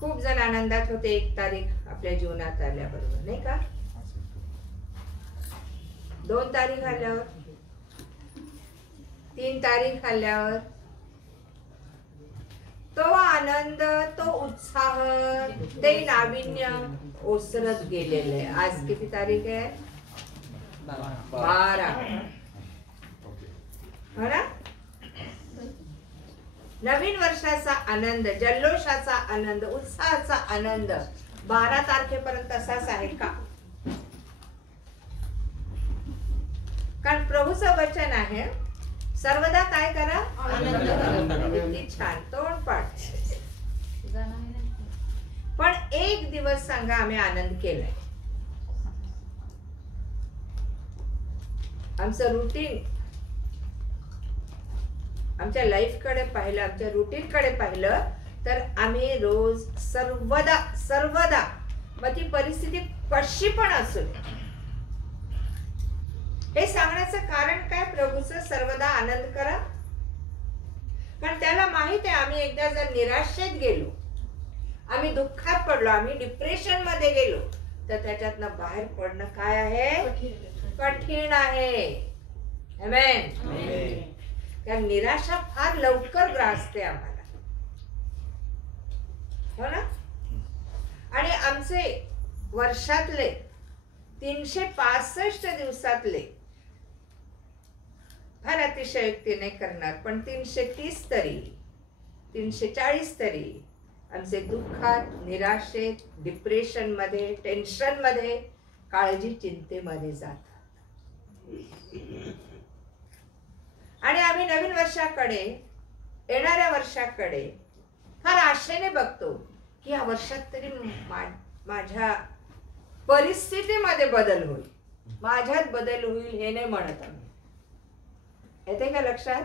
खूप जण आनंदात होते 1 तारीख आपल्या जीवनात आल्याबरोबर, नाही का? 2 तारीख आल्यावर, 3 तारीख आल्यावर तो आनंद, तो उत्साह, ते नाविन्य ओसरत गेलेलं आहे. आज किती तारीख आहे? 12. हो ना? नवीन वर्षाचा आनंद, जल्लोषाचा आनंद, उत्साहाचा आनंद 12 तारखेपर्यंत असाच आहे का? कारण प्रभूचं वचन आहे, सर्वदा काय करा? आनंद करा. किती छान तोंडपाठ. पण एक दिवस सांगा आम्ही आनंद केलाय. आमचं रुटीन, आमच्या लाईफ कडे पाहिलं, आमच्या रुटीन कडे पाहिलं तर आम्ही रोज सर्वदा मग ती परिस्थिती कशी पण असू, हे सांगण्याचं कारण काय? प्रभूचं सर्वदा आनंद करा. कारण त्याला माहित आहे आम्ही एकदा जर निराशेत गेलो, आम्ही दुःखात पडलो, आम्ही डिप्रेशन मध्ये गेलो, तर त्याच्यातनं बाहेर पडणं काय आहे? कठीण आहे. आमेन. कारण निराशा फार लवकर ग्रासते आम्हाला, हो ना? आणि आमचे वर्षातले 365 दिवसातले, फार अतिशयोक्ती नाही करणार, पण 330 तरी, 340 तरी आमचे दुःखात, निराशेत, डिप्रेशन मध्ये, टेन्शन मध्ये, काळजी, चिंतेमध्ये जातात. आणि आम्ही नवीन वर्षाकडे, येणाऱ्या वर्षाकडे फार आशेने बघतो की या वर्षात तरी माझ्या परिस्थितीमध्ये बदल होईल, माझ्यात बदल होईल, हे नाही म्हणत आम्ही. येते का लक्षात?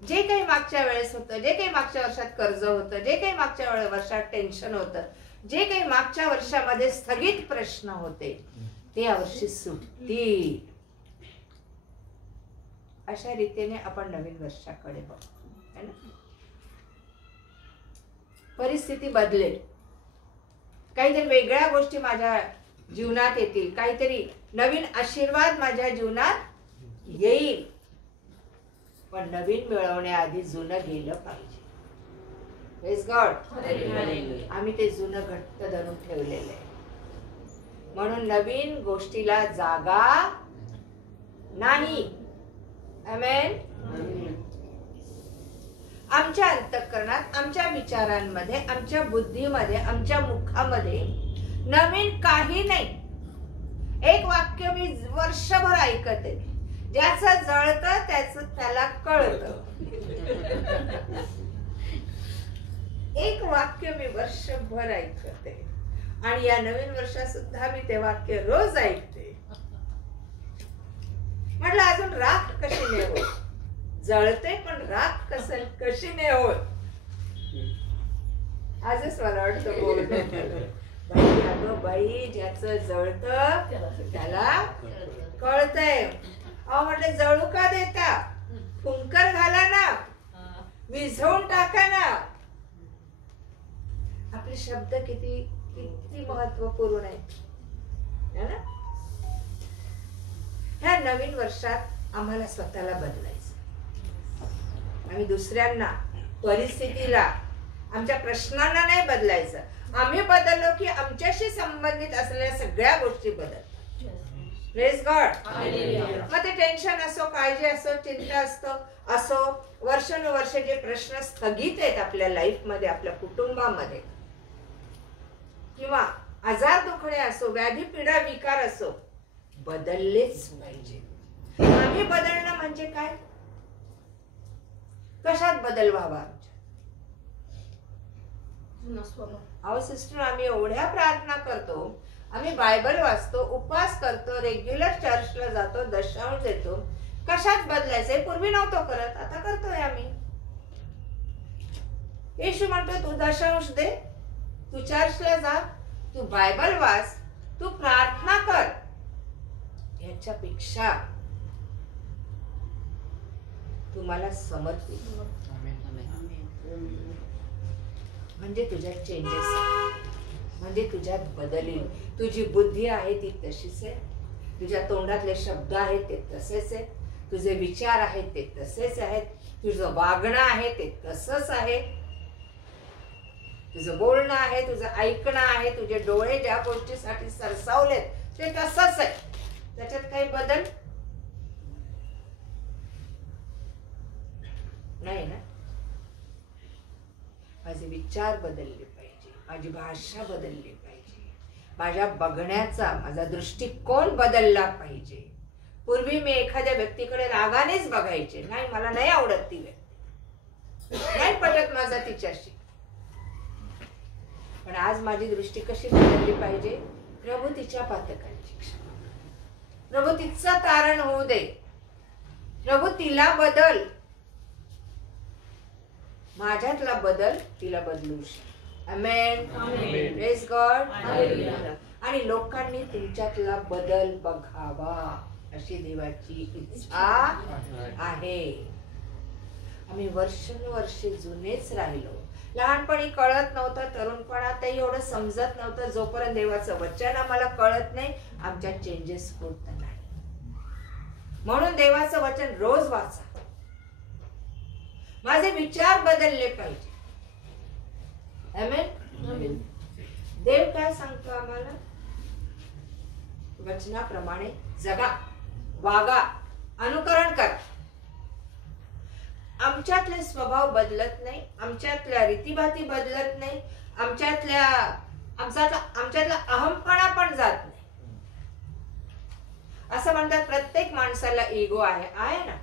जे काही मागच्या वेळेस होतं, जे काही मागच्या वर्षात कर्ज होतं, जे काही मागच्या वर्षात टेन्शन होतं, जे काही मागच्या वर्षामध्ये स्थगित प्रश्न होते, ते यावर्षी सुटतील, अशा रीतीने आपण नवीन वर्षाकडे बघतो, है ना? परिस्थिती बदलेल, काहीतरी वेगळ्या गोष्टी माझ्या जीवनात येतील, काहीतरी नवीन आशीर्वाद माझ्या जीवनात येईल. पण नवीन मिळवण्याआधी जुनं गेलं पाहिजे. Praise God. आम्ही ते जुनं घट्ट धरून ठेवलेलं आहे, म्हणून नवीन गोष्टीला जागा नाही. आमेन. आमच्या अंतःकरणात, आमच्या विचारांमध्ये, आमच्या बुद्धीमध्ये, आमच्या मुखामध्ये नवीन काही नाही. एक वाक्य मी वर्षभर ऐकते, ज्याचं जळतं त्याला कळतं. एक वाक्य मी वर्षभर ऐकते आणि या नवीन वर्षात सुद्धा मी ते वाक्य रोज ऐकते. म्हटलं अजून राख कशी नाही होत? जळते पण राख कशी नाही होत? आजच मला वाटतं बोलतो बाई, अगं बाई, ज्याचं जळतं त्याला कळतंय. अहो म्हटलं जळू का देता? फुंकर घाला ना, विझवून टाका ना. आपले शब्द किती किती महत्वपूर्ण आहेत, है ना? ह्या नवीन वर्षात आम्हाला स्वतःला बदलायचं. आम्ही दुसऱ्यांना, परिस्थितीला, आमच्या प्रश्नांना नाही बदलायचं. आम्ही बदललो की आमच्याशी संबंधित असलेल्या सगळ्या गोष्टी बदलतात. Praise God. मग ते टेन्शन असो, काळजी असो, चिंता असो, वर्षानुवर्ष जे प्रश्न स्थगित आहेत आपल्या लाईफ मध्ये, आपल्या कुटुंबामध्ये, किंवा आजार दुखणे असो, व्याधी पीडा विकार असो, बदललेच पाहिजे. आम्ही बदलणं म्हणजे काय? कशात बदल व्हावा? अहो सिस्टर, आम्ही एवढ्या प्रार्थना करतो, आम्ही बायबल वाचतो, उपवास करतो, रेग्युलर चर्चला जातो, दशांश देतो. कशात बदलायचंय? पूर्वी नव्हतो करत, आता करतोय आम्ही. येशू म्हणतो तू दशांश दे, तू चर्चला जा, तू बायबल वाच, तू प्रार्थना कर. याच्यापेक्षा तुम्हाला समर्पित म्हणजे तुझ्यात चेंजेस आहे, म्हणजे तुझ्यात बदल येईल. तुझी बुद्धी आहे ती तशीच आहे, तुझ्या तोंडातले शब्द आहेत ते तसेच आहे, तुझे विचार आहेत ते तसेच आहेत, तुझं वागणं आहे ते तसंच आहे, तुझं बोलणं आहे, तुझं ऐकणं आहे, तुझे डोळे ज्या गोष्टीसाठी सरसावलेत ते तसंच आहे. त्याच्यात काही बदल नाही ना. माझे विचार बदलले पाहिजे, माझी भाषा बदलली पाहिजे, माझ्या बघण्याचा माझा दृष्टिकोन बदलला पाहिजे. पूर्वी मी एखाद्या व्यक्तीकडे रागानेच बघायचे, नाही मला नाही आवडत ती व्यक्ती, नाही पटत माझा तिच्याशी. पण आज माझी दृष्टी कशी बदलली पाहिजे? प्रभू तिच्या पातकांची क्षमा, प्रभू तिचं तारण होऊ दे, प्रभू तिला बदल, माझ्यातला बदल तिला बदलू शकतो. आमेन, प्रेज गॉड. आणि लोकांनी तुमच्यातला बदल बघावा अशी देवाची इच्छा आहे. आम्ही वर्षानुवर्षे जुनेच राहिलो. लहानपणी कळत नव्हतं, तरुणपणातही एवढं समजत नव्हतं. जोपर्यंत देवाचं वचन आम्हाला कळत नाही, आमच्यात चेंजेस होत नाही. म्हणून देवाचं वचन रोज वाचा. माझे विचार बदलले पाहिजे. आमेन. देव काय सांगतो आम्हाला? वचनाप्रमाणे जगा, वागा, अनुकरण करा. आमच्यातले स्वभाव बदलत नाही, आमच्यातल्या रीतीभाती बदलत नाही, आमच्यातला अहमपणा पण जात नाही. असं म्हणतात प्रत्येक माणसाला इगो आहे. आहे ना,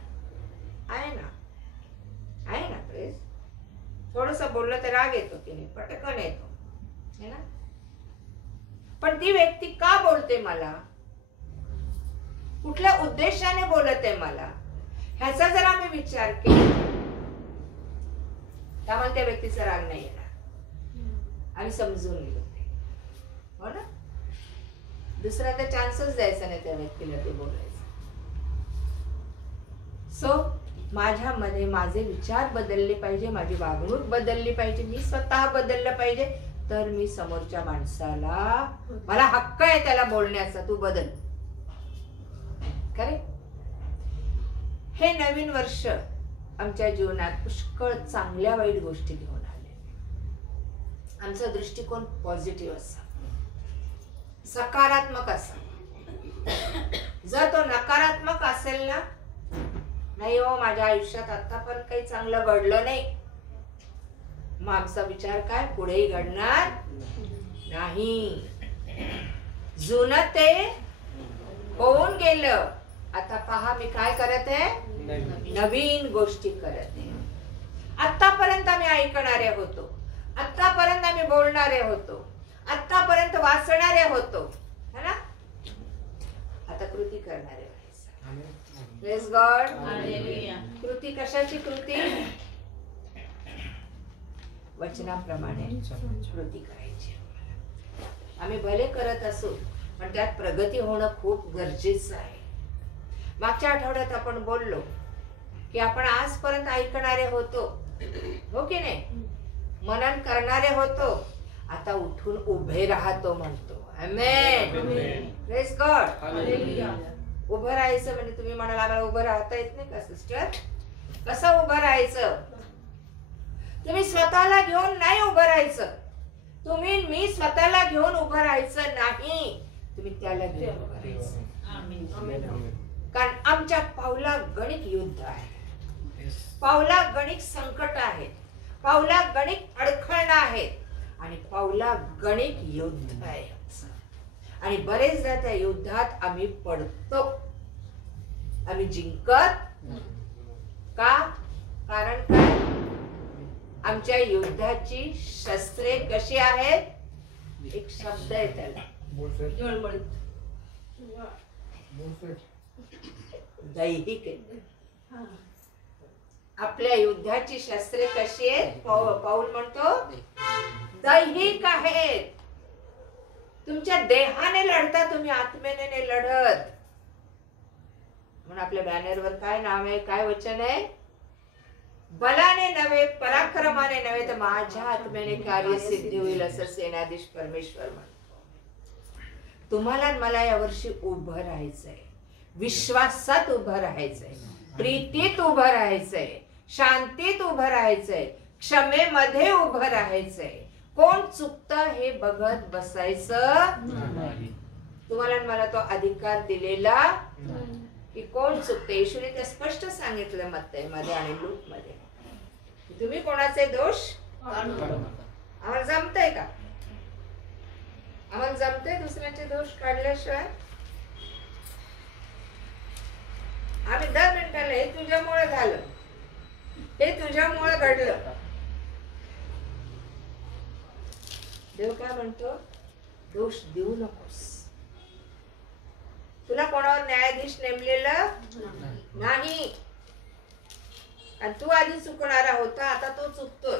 आहे ना, आहे ना. प्रेस थोडस बोललं तर राग येतो की नाही, पटकन येतो है ना. पण ती व्यक्ती का बोलते मला, कुठल्या उद्देशाने बोलत आहे मला, ह्याचा जर आम्ही विचार केला त्यामुळे त्या व्यक्तीचा राग नाही येणार. आम्ही समजून गेलो ते, हो ना. दुसरा तर चान्सच द्यायचा नाही त्या व्यक्तीला ते बोलायचं. सो माझ्यामध्ये माझे विचार बदलले पाहिजे, माझी वागणूक बदलली पाहिजे, मी स्वतः बदललं पाहिजे, तर मी समोरच्या माणसाला, मला हक्क आहे त्याला बोलण्याचा, तू बदल. खरे हे नवीन वर्ष आमच्या जीवनात पुष्कळ चांगल्या वाईट गोष्टी घेऊन आले. आमचा दृष्टिकोन पॉझिटिव्ह असा, सकारात्मक असा. जर तो नकारात्मक असेल ना, नाही हो माझ्या आयुष्यात आतापर्यंत काही चांगलं घडलं नाही, मग आमचा विचार काय, पुढेही घडणार नाही. जुनं ते होऊन गेलं, आता पहा मी काय करत आहे, नवीन गोष्टी करत आहे. आतापर्यंत आम्ही ऐकणारे होतो, आतापर्यंत आम्ही बोलणारे होतो, आतापर्यंत वाचणारे होतो, है ना. आता कृती करणारे व्हायचं. Praise God. कृती कशाची कृती? वचनाप्रमाणे कृती करायची. आम्ही भले करत असू, पण त्यात प्रगती होणं खूप गरजेचं आहे. मागच्या आठवड्यात आपण बोललो की आपण आजपर्यंत ऐकणारे होतो, हो की नाही, मनन करणारे होतो, आता उठून उभे राहतो म्हणतो. आमेन, प्रेज गॉड. उभं राहायचं म्हणजे तुम्ही म्हणाला आम्हाला उभं राहता येत नाही का सिस्टर? कसं उभं राहायचं? तुम्ही स्वतःला घेऊन नाही उभं राहायचं, तुम्ही मी स्वतःला घेऊन उभं राहायचं नाही, तुम्ही त्याला घेऊन उभं राहायचं. कारण आमच्या पावला गणित युद्ध आहे, पावला गणित संकट आहेत, पावला गणित अडखळणं आहेत, आणि पावला गणित युद्ध आहे. आणि बरेचदा त्या युद्धात आम्ही पडतो, आम्ही जिंकत का? कारण काय? आमच्या युद्धाची शस्त्रे कशी आहेत? एक शब्द आहे त्याला, दैहिक. आपल्या युद्धाची शस्त्रे कशी आहेत? पाऊल म्हणतो दैहिक आहेत. तुमच्या देहाने लढता तुम्ही, आत्मेने नाही लढत. म्हणून आपल्या बॅनरवर काय नाव आहे, काय वचन आहे? बलाने नव्हे पराक्रमाने नव्हे तर माझ्या आत्म्याने कार्यसिद्धी होईल असं सेनाधीश परमेश्वर म्हणतो. तुम्हाला आणि मला यावर्षी उभं राहायचंय, विश्वासात उभं राहायचंय, प्रीतीत उभं राहायचंय, शांतीत उभं राहायचंय, क्षमेमध्ये उभं राहायचंय. कोण चुकतं हे बघत बसायचं नाही. तुम्हाला आणि मला तो अधिकार दिलेला की कोण चुकते. येशूने ते स्पष्ट सांगितलं मत्तईमध्ये आणि लूकमध्ये. तुम्ही कोणाचे दोष आम्हाला जमतंय का? आम्हाला जमतंय दुसऱ्याचे दोष काढल्याशिवाय? आम्ही 10 मिनिटाला हे तुझ्यामुळे झालं, हे तुझ्यामुळे घडलं. देव काय म्हणतो? दोष देऊ नकोस. तुला कोणावर न्यायाधीश नेमलेलं नाही. आणि तू आधी चुकणारा होता, आता तो चुकतोय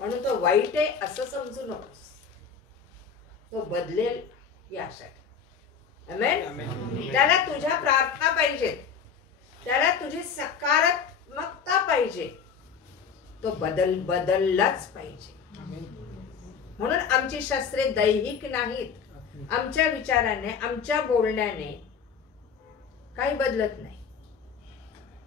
म्हणून तो वाईट आहे असं समजू नकोस. तो बदलेल ही आशा ठेव. आमेन. त्याला तुझ्या प्रार्थना पाहिजेत, त्याला तुझी सकारात्मकता पाहिजे. तो बदललाच पाहिजे. म्हणून आमची शास्त्रे दैहिक नाहीत. आमच्या विचाराने, आमच्या बोलण्याने काही बदलत नाही.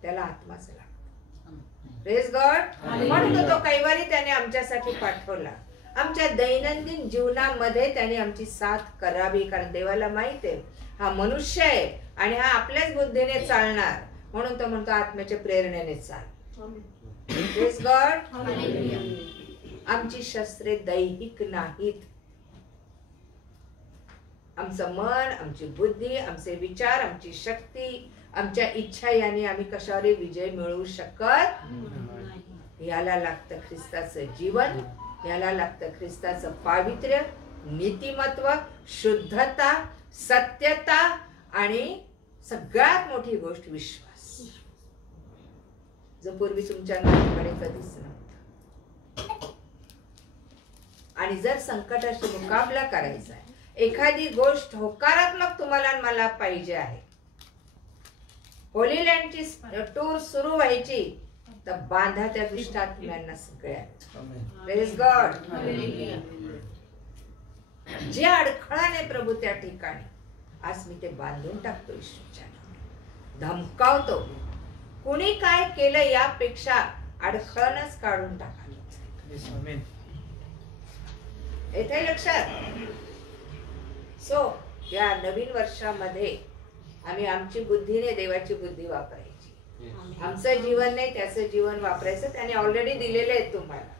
त्याला आत्माच लागतो. Praise God. म्हणून तो कैवारी त्याने आमच्यासाठी पाठवला. आमच्या दैनंदिन जीवनामध्ये त्याने आमची साथ करावी. कारण देवाला माहित आहे हा मनुष्य आहे आणि हा आपल्याच बुद्धीने चालणार. म्हणून तो म्हणतो आत्म्याच्या प्रेरणेने चाल. Praise God. आमची शस्त्रे दैहिक नाहीत. आमचं मन, आमची बुद्धी, आमचे विचार, आमची शक्ती, आमच्या इच्छा यांनी आम्ही कशावर विजय मिळवू शकत नाही. याला लागतं ख्रिस्ताचं जीवन, याला लागतं ख्रिस्ताचं पावित्र्य, नीतिमत्व, शुद्धता, सत्यता आणि सगळ्यात मोठी गोष्ट विश्वास, जो पूर्वी तुमच्या नात्याकडे कधीच नव्हता. आणि जर संकटाशी मुकाबला करायचा आहे, एखादी गोष्ट होकारात्मक तुम्हाला आणि मला पाहिजे आहे, होली लँडची टूर सुरू व्हायची, तर बांधा त्या दुष्ट आत्म्यांना सगळ्या. Praise God. जे अडखळाने प्रभू त्या ठिकाणी, आज मी ते बांधून टाकतो. ईश्वरच्या धमकावतो. कुणी काय केलं यापेक्षा अडखळणच काढून टाका. येथे लक्षात. सो या नवीन वर्षामध्ये आम्ही आमची बुद्धीने देवाची बुद्धी वापरायची. आमचं जीवन नाही, त्याचं जीवन वापरायचं. त्याने ऑलरेडी दिलेले आहेत तुम्हाला.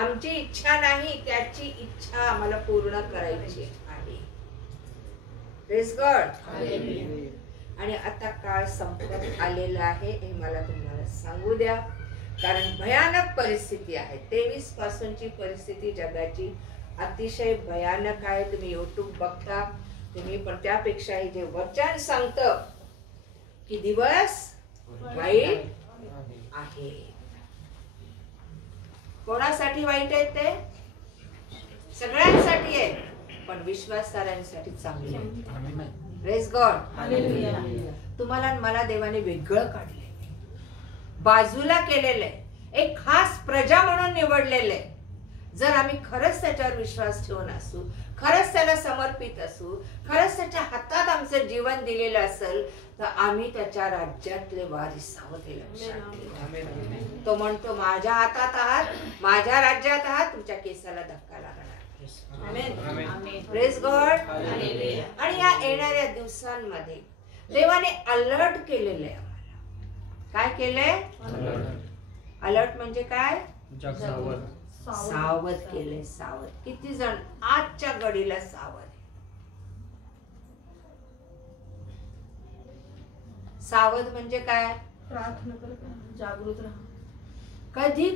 आमची इच्छा नाही, त्याची इच्छा आम्हाला पूर्ण करायची आहे. Praise God. आणि आता काळ संपत आलेला आहे हे मला तुम्हाला सांगू द्या. कारण भयानक परिस्थिती आहे. 23 पासूनची परिस्थिती जगाची अतिशय भयानक आहे. तुम्ही YouTube बघता, तुम्ही पण त्यापेक्षाही जे वचन सांगतं की दिवस वाईट आहे. कोणासाठी वाईट आहे? ते सगळ्यांसाठी आहे, पण विश्वासाऱ्यांसाठी चांगले आहे. Praise God. तुम्हाला मला देवाने वेगळं काढलंय, बाजूला केलेलं आहे, एक खास प्रजा म्हणून निवडलेलं आहे. जर आम्ही खरंच त्याच्यावर विश्वास ठेवून असू, खरंच त्याला समर्पित असू, खरंच त्याच्या हातात आमचं जीवन दिलेलं असेल, तर आम्ही त्याच्या राज्यातले वारीस आहोत. तो म्हणतो माझ्या हातात आहात, माझ्या राज्यात आहात, तुमच्या केसाला धक्का लागणार. Praise God. आणि या येणाऱ्या दिवसांमध्ये देवाने अलर्ट केलेलं आहे आम्हाला. काय केलंय? अलर्ट म्हणजे काय? सावध केले. सावध. किती जण आजच्या घडीला सावध आहे? सावध म्हणजे काय? प्रार्थना करत जागृत राहा. कधी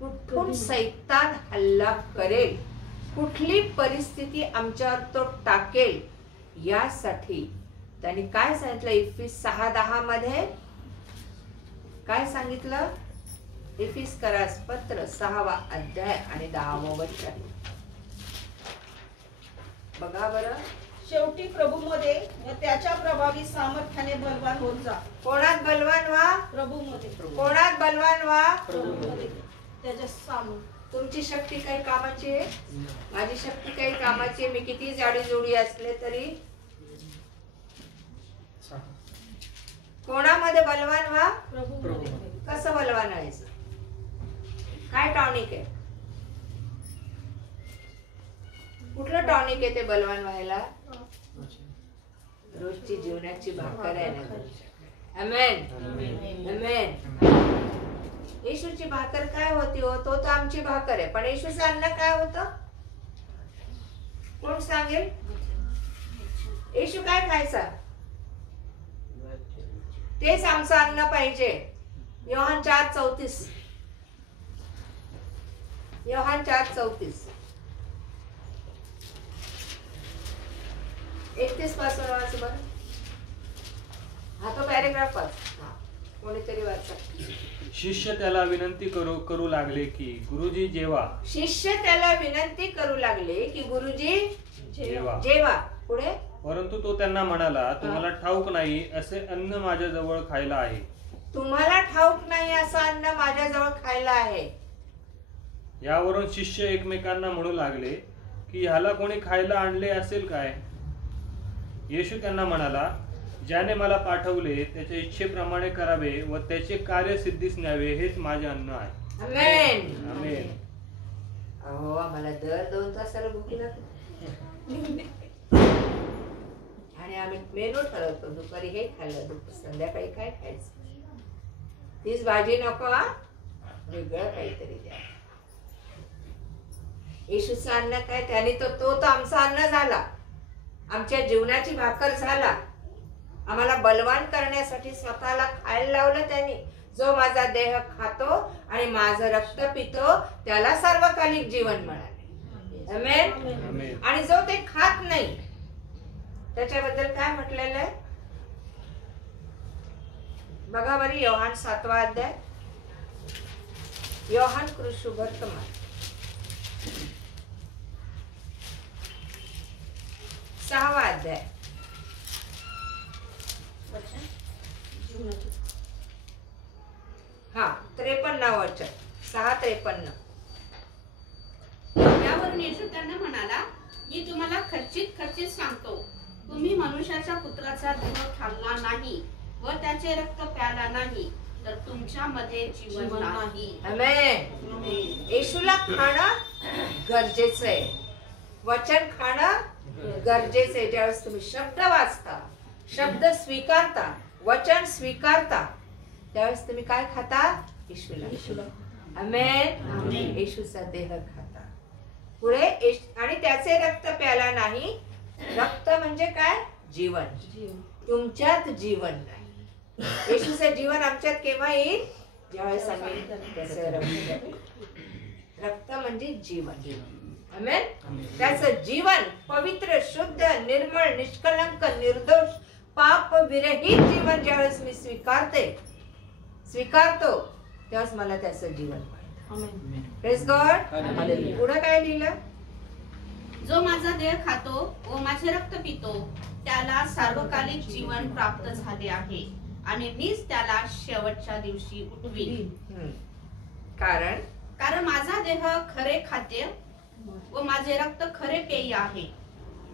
कुठून सैतान हल्ला करेल, कुठली परिस्थिती आमच्यावर तो टाकेल, यासाठी त्यांनी काय सांगितलं? इफिस 6:10 मध्ये काय सांगितलं? इफिसकरास पत्र 6वा अध्याय आणि 10वं वचन बघा बरं. शेवटी प्रभूमध्ये व त्याच्या प्रभावी सामर्थ्याने बलवान होत जा. कोणात बलवान व्हा? प्रभूमध्ये. कोणात बलवान व्हा? प्रभूमध्ये. त्याच्या सामर्थ्य. तुमची शक्ती काही कामाची आहे? माझी शक्ती काही कामाची आहे? मी किती जाडी जोडी असले तरी कोणामध्ये बलवान व्हा? प्रभूमध्ये. कसं बलवान व्हायचं? काय टॉनिक आहे? कुठलं टॉनिक आहे ते बलवान व्हायला? रोजची जीवनाची भाकर आहे ना. आमेन. आमेन. येशूची भाकर काय होती हो? तो तर आमची भाकर आहे, पण येशूचं अन्न काय होतं? कोण सांगेल? येशू काय खायचा? तेच आमचं अन्न पाहिजे. योहान 4:34. योहान 4:34. 31 पासून वाच बरं. हा तो पॅरेग्राफ वाच. कोणीतरी वाचा. शिष्य त्याला विनंती करू लागले की गुरुजी जेवा. शिष्य त्याला विनंती करू लागले की गुरुजी जेवा. जेवा. पुढे. परंतु तो त्यांना म्हणाला, तुम्हाला ठाऊक नाही असे अन्न माझ्याजवळ खायला आहे. तुम्हाला ठाऊक नाही असं अन्न माझ्याजवळ खायला आहे. यावरून शिष्य एकमेकांना म्हणू लागले की ह्याला कोणी खायला आणले असेल काय? येशू त्यांना म्हणाला, ज्याने मला पाठवले त्याच्या इच्छेप्रमाणे करावे व त्याचे कार्य सिद्धीस न्यावे, हेच माझे अन्न आहे. आमेन. आमेन. अहो आम्हाला दर 2 तासाला भूक लागते आणि आम्ही मेनू ठरवतो. दुपारी हे खाल्लं, संध्याकाळी काय खायचं. तीच भाजी नको, वेगळं काहीतरी द्या. येशूचं अन्न काय? त्याने तो आमचा अन्न झाला, आमच्या जीवनाची भाकर झाला. आम्हाला बलवान करण्यासाठी स्वतःला खायला लावलं त्यांनी. जो माझा देह खातो आणि माझं रक्त पितो त्याला सर्वकालिक जीवन मिळाले. आमेन. आणि जो ते खात नाही त्याच्याबद्दल काय म्हटलेलं आहे बघा बरी. योहान 7वा अध्याय. योहान कृष्णवर्तमान 6वा अध्याय. हा 53 वचन. 6:53. यावरून येशू त्यांना म्हणाला, मी तुम्हाला खचित सांगतो, तुम्ही मनुष्याच्या पुत्राचा देह खाल्ला नाही व त्याचे रक्त प्याला नाही तर तुमच्यामध्ये जीवन नाही. आमेन. येशूला खाणं गरजेचं आहे. वचन खाणं गरजेचं आहे. ज्यावेळेस तुम्ही शब्द वाचता, शब्द स्वीकारता, वचन स्वीकारता, त्यावेळेस तुम्ही काय खाता? येशूला. आमेन. येशूचा देह खाता. पुढे आणि त्याचे रक्त प्याला नाही. रक्त म्हणजे काय? जीवन. तुमच्यात जीवन नाही. येशूचं जीवन आमच्यात केव्हा येईल? ज्यावेळेस आम्ही त्याचं रक्त म्हणजे जीवन. आमेन. त्याचं जीवन पवित्र, शुद्ध, निर्मळ, निष्कलंक, निर्दोष, पाप विरहित जीवन ज्यावेळेस मी स्वीकारतो त्यावेळेस मला त्याचं जीवन मिळतं. Praise God. पुढे काय लिहिलं? जो माझा देह खातो व माझे रक्त पितो त्याला सार्वकालिक जीवन प्राप्त झाले आहे आणि मीच त्याला शेवटच्या दिवशी उठवीन. कारण माझा देह खरे खाद्य व माझे रक्त खरे पेय आहे.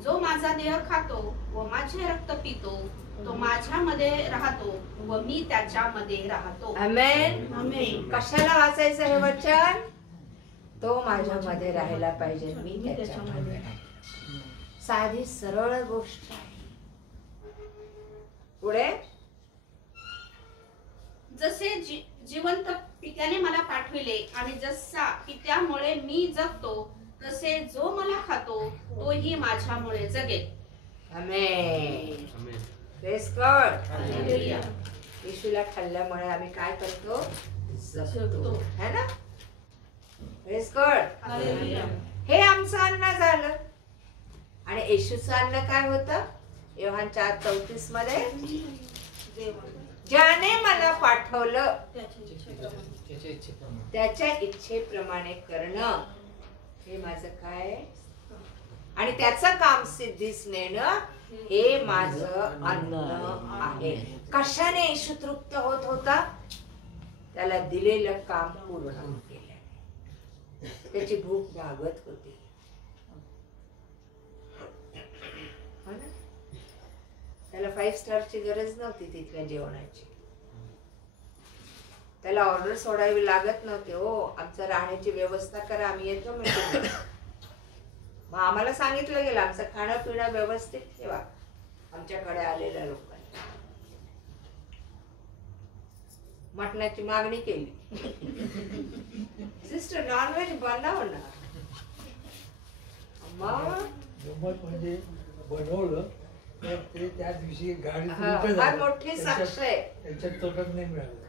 जो माझा देह खातो व माझे रक्त पितो तो माझ्यामध्ये राहतो व मी त्याच्यामध्ये राहतो. आमेन. आमेन. कशाला वाचायचं हे वचन? तो माझ्यामध्ये राहायला पाहिजे, मी त्याच्यामध्ये. साधी सरळ गोष्ट आहे. पुढे. जसे जिवंत पित्याने मला पाठविले आणि जसा पित्यामुळे मी जगतो तसे जो मला खातो तोही माझ्यामुळे जगेल. आमेन. Praise God. येशूला खाल्ल्यामुळे आम्ही काय करतो? जगतो. है ना? Praise God. हे आमचं अन्न झालं. आणि येशूचं अन्न काय होतं? योहान 4:34 मध्ये, ज्याने मला पाठवलं त्याच्या इच्छेप्रमाणे करणं हे माझं काय? आणि त्याचं काम सिद्धीस नेणं हे माझं अन्न आहे. कशाने येशू तृप्त होत होता? त्याला दिलेलं काम पूर्ण केलं. त्याची भूक भागत होती. हो ना? त्याला 5 स्टारची गरज नव्हती तिथल्या जेवणाची. त्याला ऑर्डर सोडावी लागत नव्हते. हो, आमचं राहण्याची व्यवस्था करा, आम्ही येतो म्हणजे. मग आम्हाला सांगितलं गेलं आमचं खाणं पिणं व्यवस्थित ठेवा आमच्याकडे आलेल्या लोकांनी. मटणाची मागणी केली. सिस्टर नॉनव्हेज बनव ना. गंमत म्हणजे बनवलं तर ते त्या दिवशी गाडी फार मोठी साक्ष आहे. त्यांच्यात तोटत नाही मिळालं.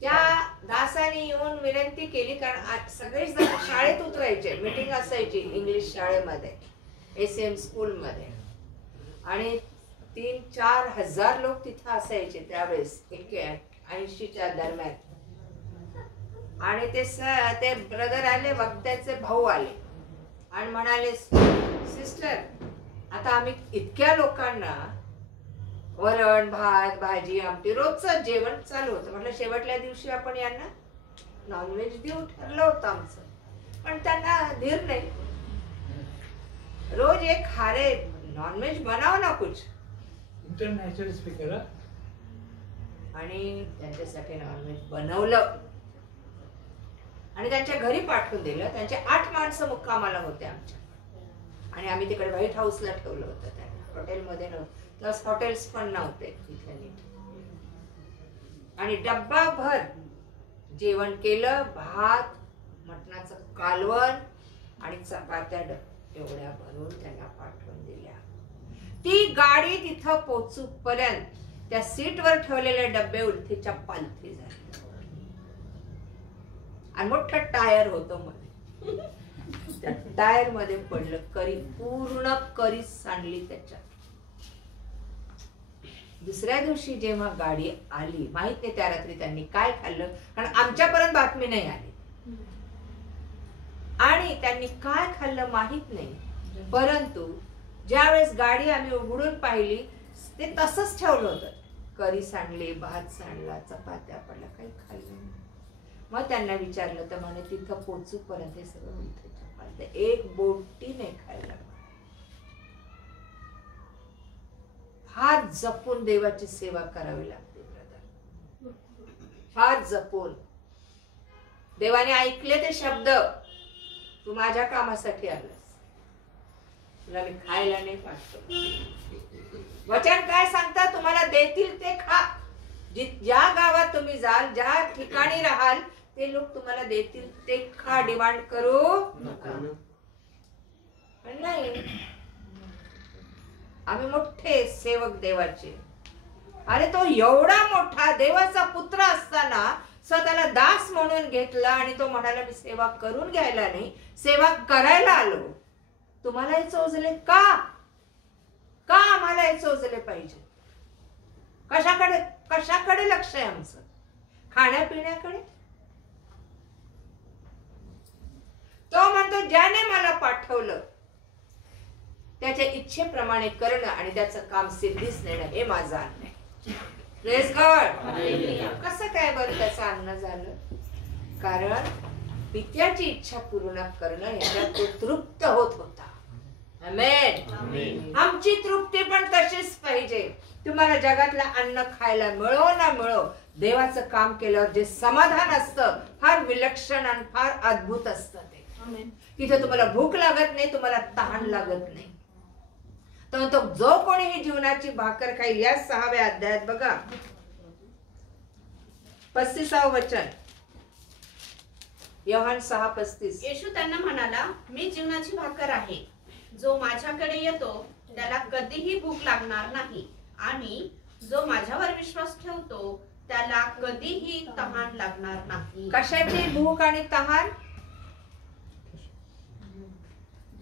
त्या दासाने येऊन विनंती केली, कारण सगळेच जण शाळेत उतरायचे. मीटिंग असायची इंग्लिश शाळेमध्ये, SM स्कूलमध्ये, आणि 3-4 हजार लोक तिथे असायचे त्यावेळेस 81च्या दरम्यान. आणि ते ब्रदर आले, वक्त्याचे भाऊ आले आणि म्हणाले, सिस्टर आता आम्ही इतक्या लोकांना वरण भात भाजी आमटी रोजचं जेवण चालू होतं. म्हटलं शेवटल्या दिवशी आपण यांना नॉनव्हेज देऊ ठरलं होतं आमचं, पण त्यांना धीर नाही. रोज एक खारे नॉनव्हेज बनाव ना कुछ. International speaker. आणि त्यांच्यासाठी नॉनव्हेज बनवलं आणि त्यांच्या घरी पाठवून दिलं. त्यांचे 8 माणसं मुक्कामाला होते आमच्या, आणि आम्ही तिकडे व्हाईट हाऊसला ठेवलं होतं त्यांना, हॉटेलमध्ये नव्हतं. प्लस हॉटेल्स पण नव्हते तिथे नीट. आणि डब्बाभर जेवण केलं. भात, मटणाचं कालवण आणि चपात्या एवढ्या भरून त्यांना पाठवून दिल्या. ती गाडी तिथं पोचूपर्यंत त्या सीटवर ठेवलेले डब्बे उलथीच्या पालथी झाले. आणि मोठं टायर होतं मध्ये, त्या टायर मध्ये पडलं करी, पूर्ण करी सांडली त्याच्यात. दुसऱ्या दिवशी जेव्हा गाडी आली, माहित नाही त्या रात्री त्यांनी काय खाल्लं, कारण आमच्यापर्यंत बातमी नाही आली. आणि त्यांनी काय खाल्लं माहित नाही. परंतु ज्यावेळेस गाडी आम्ही उघडून पाहिली, ते तसंच ठेवलं होतं. करी सांडली, भात सांडला, चपात्या पडल्या, काही खाल्लं नाही. मग त्यांना विचारलं तर म्हणे तिथं पोचूपर्यंत हे सगळं उलथीच्या पालथ्या, एक बोटी नाही खायला. फार जपून देवाची सेवा करावी लागते ब्रदर, फार जपून. देवाने ऐकले ते शब्द, तू माझ्या कामासाठी आलास, तुला मी खायला नाही पाठवलं. वचन काय सांगता? तुम्हाला देतील ते खा. ज्या गावात तुम्ही जाल, ज्या ठिकाणी राहाल, ते लोक तुम्हाला देतील ते खा. डिमांड करू नका. पण नाही, आम्ही मोठे सेवक देवाचे. अरे तो एवढा मोठा देवाचा पुत्र असताना स्वतःला दास म्हणून घेतला, आणि तो म्हणाला मी सेवा करून घ्यायला नाही, सेवा करायला आलो. तुम्हाला हे चोचले का? का आम्हाला हे चोचले पाहिजे? कशाकडे लक्ष आहे आमचं? खाण्यापिण्याकडे? तो म्हणतो ज्याने मला पाठवलं त्याच्या इच्छेप्रमाणे करणं आणि त्याचं काम सिद्धीस नेणं हे माझं अन्न आहे. Praise God. कसं काय बरं त्याचं अन्न झालं? कारण पित्याची इच्छा पूर्ण करणं याच्यात तो तृप्त होत होता. आमेन. आमची तृप्ती पण तशीच पाहिजे. तुम्हाला जगातलं अन्न खायला मिळो ना मिळो, देवाचं काम केल्यावर जे समाधान असतं फार विलक्षण आणि फार अद्भुत असतं. ते तिथे तुम्हाला भूक लागत नाही, तुम्हाला तहान लागत नाही. तर जो कोणी जीवनाची भाकर खाईल, या 6व्या अध्यायात बघा 35वं वचन, योहान 6:35. येशू त्यांना म्हणाला, मी जीवनाची भाकर आहे. जो माझ्याकडे येतो त्याला कधीही भूक लागणार नाही, आणि जो माझ्यावर विश्वास ठेवतो त्याला कधीही तहान लागणार नाही. कशाची भूक आणि तहान?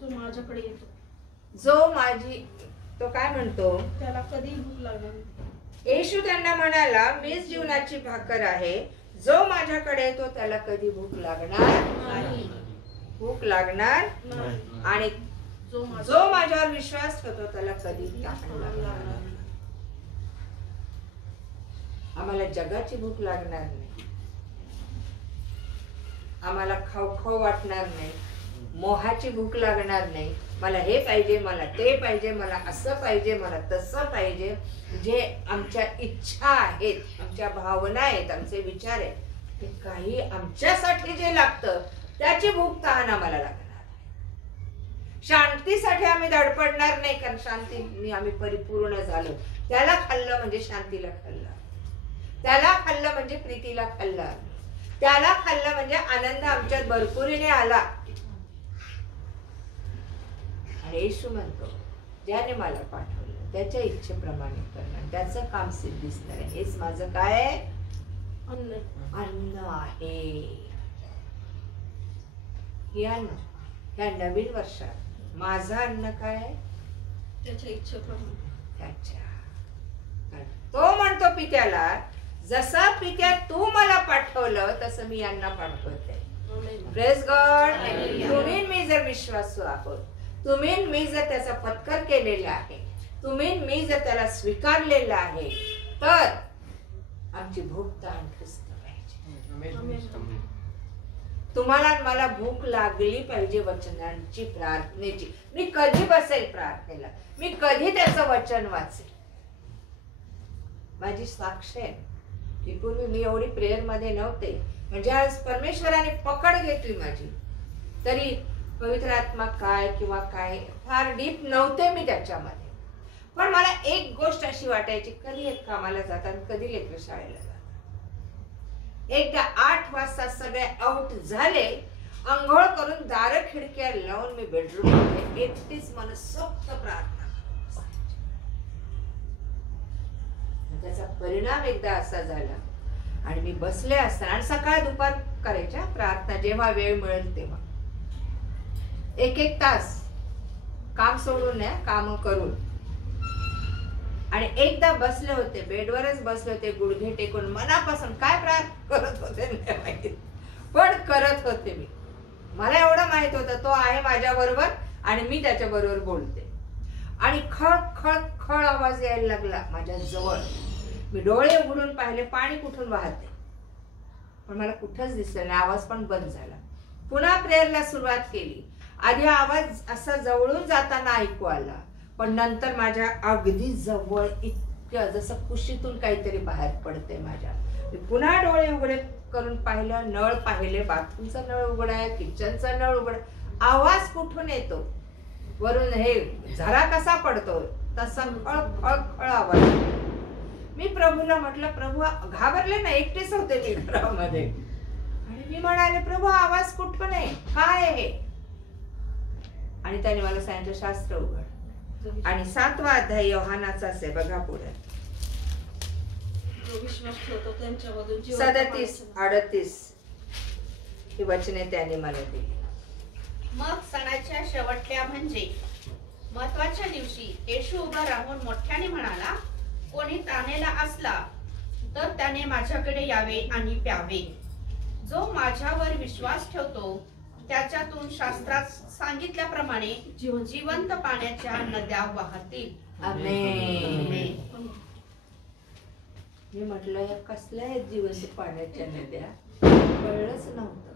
तो माझ्याकडे येतो जो तो काय म्हणतो? त्याला कधी भूक लागणार. येशू त्यांना म्हणाला, मीच जीवनाची भाकर आहे. जो माझ्याकडे येतो त्याला कधी भूक लागणार नाही. भूक लागणार आणि जो माझ्यावर विश्वास ठेवतो त्याला कधी तहान लागणार नाही. आम्हाला जगाची भूक लागणार नाही, आम्हाला खाऊ खाऊ वाटणार नाही, मोहाची भूक लागणार नाही. मला हे पाहिजे, मला ते पाहिजे, मला असं पाहिजे, मला तसं पाहिजे. जे आमच्या इच्छा आहेत, आमच्या भावना आहेत, आमचे विचार आहेत, ते काही आमच्यासाठी जे लागतं त्याची भूक तहान आम्हाला लागणार. शांतीसाठी आम्ही धडपडणार नाही, कारण शांतीने आम्ही परिपूर्ण झालो. त्याला खाल्लं म्हणजे शांतीला खाल्लं, त्याला खाल्लं म्हणजे प्रीतीला खाल्लं, त्याला खाल्लं म्हणजे आनंद आमच्यात भरपुरीने आला. आणि येशू म्हणतो, ज्याने मला पाठवलं त्याच्या इच्छेप्रमाणे करणं, त्याचं काम सिद्धिस्तर आहे. हेच माझं काय आहे? अन्न आहे. हे अन्न, ह्या नवीन वर्षात माझं अन्न काय आहे? त्याच्या इच्छेप्रमाणे. त्याच्या. तो म्हणतो पित्याला, जसा पित्या तू मला पाठवलं तसं मी यांना पाठवते. Praise God. तुम्ही मी जर विश्वासू आहोत, तुम्ही मी जर त्याचा पत्कर केलेला आहे, तुम्ही मी जर त्याला स्वीकारलेला आहे, तर आमची भूक तहान ख्रिस्त पाहिजे. तुम्हाला मला भूक लागली पाहिजे वचनांची, प्रार्थनेची. मी कधी बसेल प्रार्थनेला, मी कधी त्याचं वचन वाचेल. माझी साक्ष आहे की पूर्वी मी एवढी प्रेयर मध्ये नव्हते, म्हणजे आज परमेश्वराने पकड घेतली माझी, तरी पवित्र आत्मा काय किंवा काय फार डीप नव्हते मी त्याच्यामध्ये. पण मला एक गोष्ट अशी वाटायची, कधी एक कामाला जातात, कधी लेकरं शाळेला जातात. एकदा 8 वाजता सगळे आउट झाले, अंघोळ करून दार खिडक्या लावून मी बेडरूम मध्ये एकटीच मनसोक्त प्रार्थना करत बसायची. त्याचा परिणाम एकदा असा झाला, आणि मी बसले असताना, आणि सकाळ दुपार करायच्या प्रार्थना, जेव्हा वेळ मिळेल तेव्हा 1-1 तास काम सोडून नाही, काम करून. आणि एकदा बसले होते, बेडवरच बसले होते, गुडघे टेकून मनापासून काय प्रार्थना करत होते नाही माहित, पण करत होते मी. मला एवढं माहित होतं तो आहे माझ्या बरोबर आणि मी त्याच्या बरोबर बोलते. आणि खळ खळ खळ आवाज यायला लागला माझ्या जवळ. मी डोळे उघडून पाहिले, पाणी कुठून वाहते, पण मला कुठंच दिसलं नाही. आवाज पण बंद झाला. पुन्हा प्रेयरला सुरुवात केली. आधी आवाज असा जवळून जाताना ऐकू आला, पण नंतर माझ्या अगदी जवळ, इतकं जसं कुशीतून काहीतरी बाहेर पडते माझ्या. मी पुन्हा डोळे उघडे करून पाहिलं, नळ पाहिले, बाथरूमचा नळ उघडा आहे, किचनचा नळ उघडा. आवाज कुठून येतो, वरून हे झरा कसा पडतो तसा खळ खळ खळ आवाज. मी प्रभूला म्हटलं, प्रभू, घाबरले ना, एकटेच होते मी घरामध्ये. आणि मी म्हणाले, प्रभू आवाज कुठून आहे, काय आहे? आणि त्याने मला सांगितलं, शास्त्र उघड. आणि 7वा अध्याय योहानाचाच आहे, बघा पुढे. विश्वास ठेवतो त्यांच्यामधून 37-38 ही वचने त्याने मला दिली. मग सणाच्या शेवटल्या म्हणजे महत्वाच्या दिवशी येशू उभा राहून मोठ्याने म्हणाला, कोणी ताणलेला असला तर त्याने माझ्याकडे यावे आणि प्यावे. जो माझ्यावर विश्वास ठेवतो त्याच्यातून शास्त्रात सांगितल्याप्रमाणे जिवंत पाण्याच्या नद्या वाहतील. आमेन. मी म्हटलं, या कसल्या आहेत जिवंत पाण्याच्या नद्या? कळलंच नव्हतं.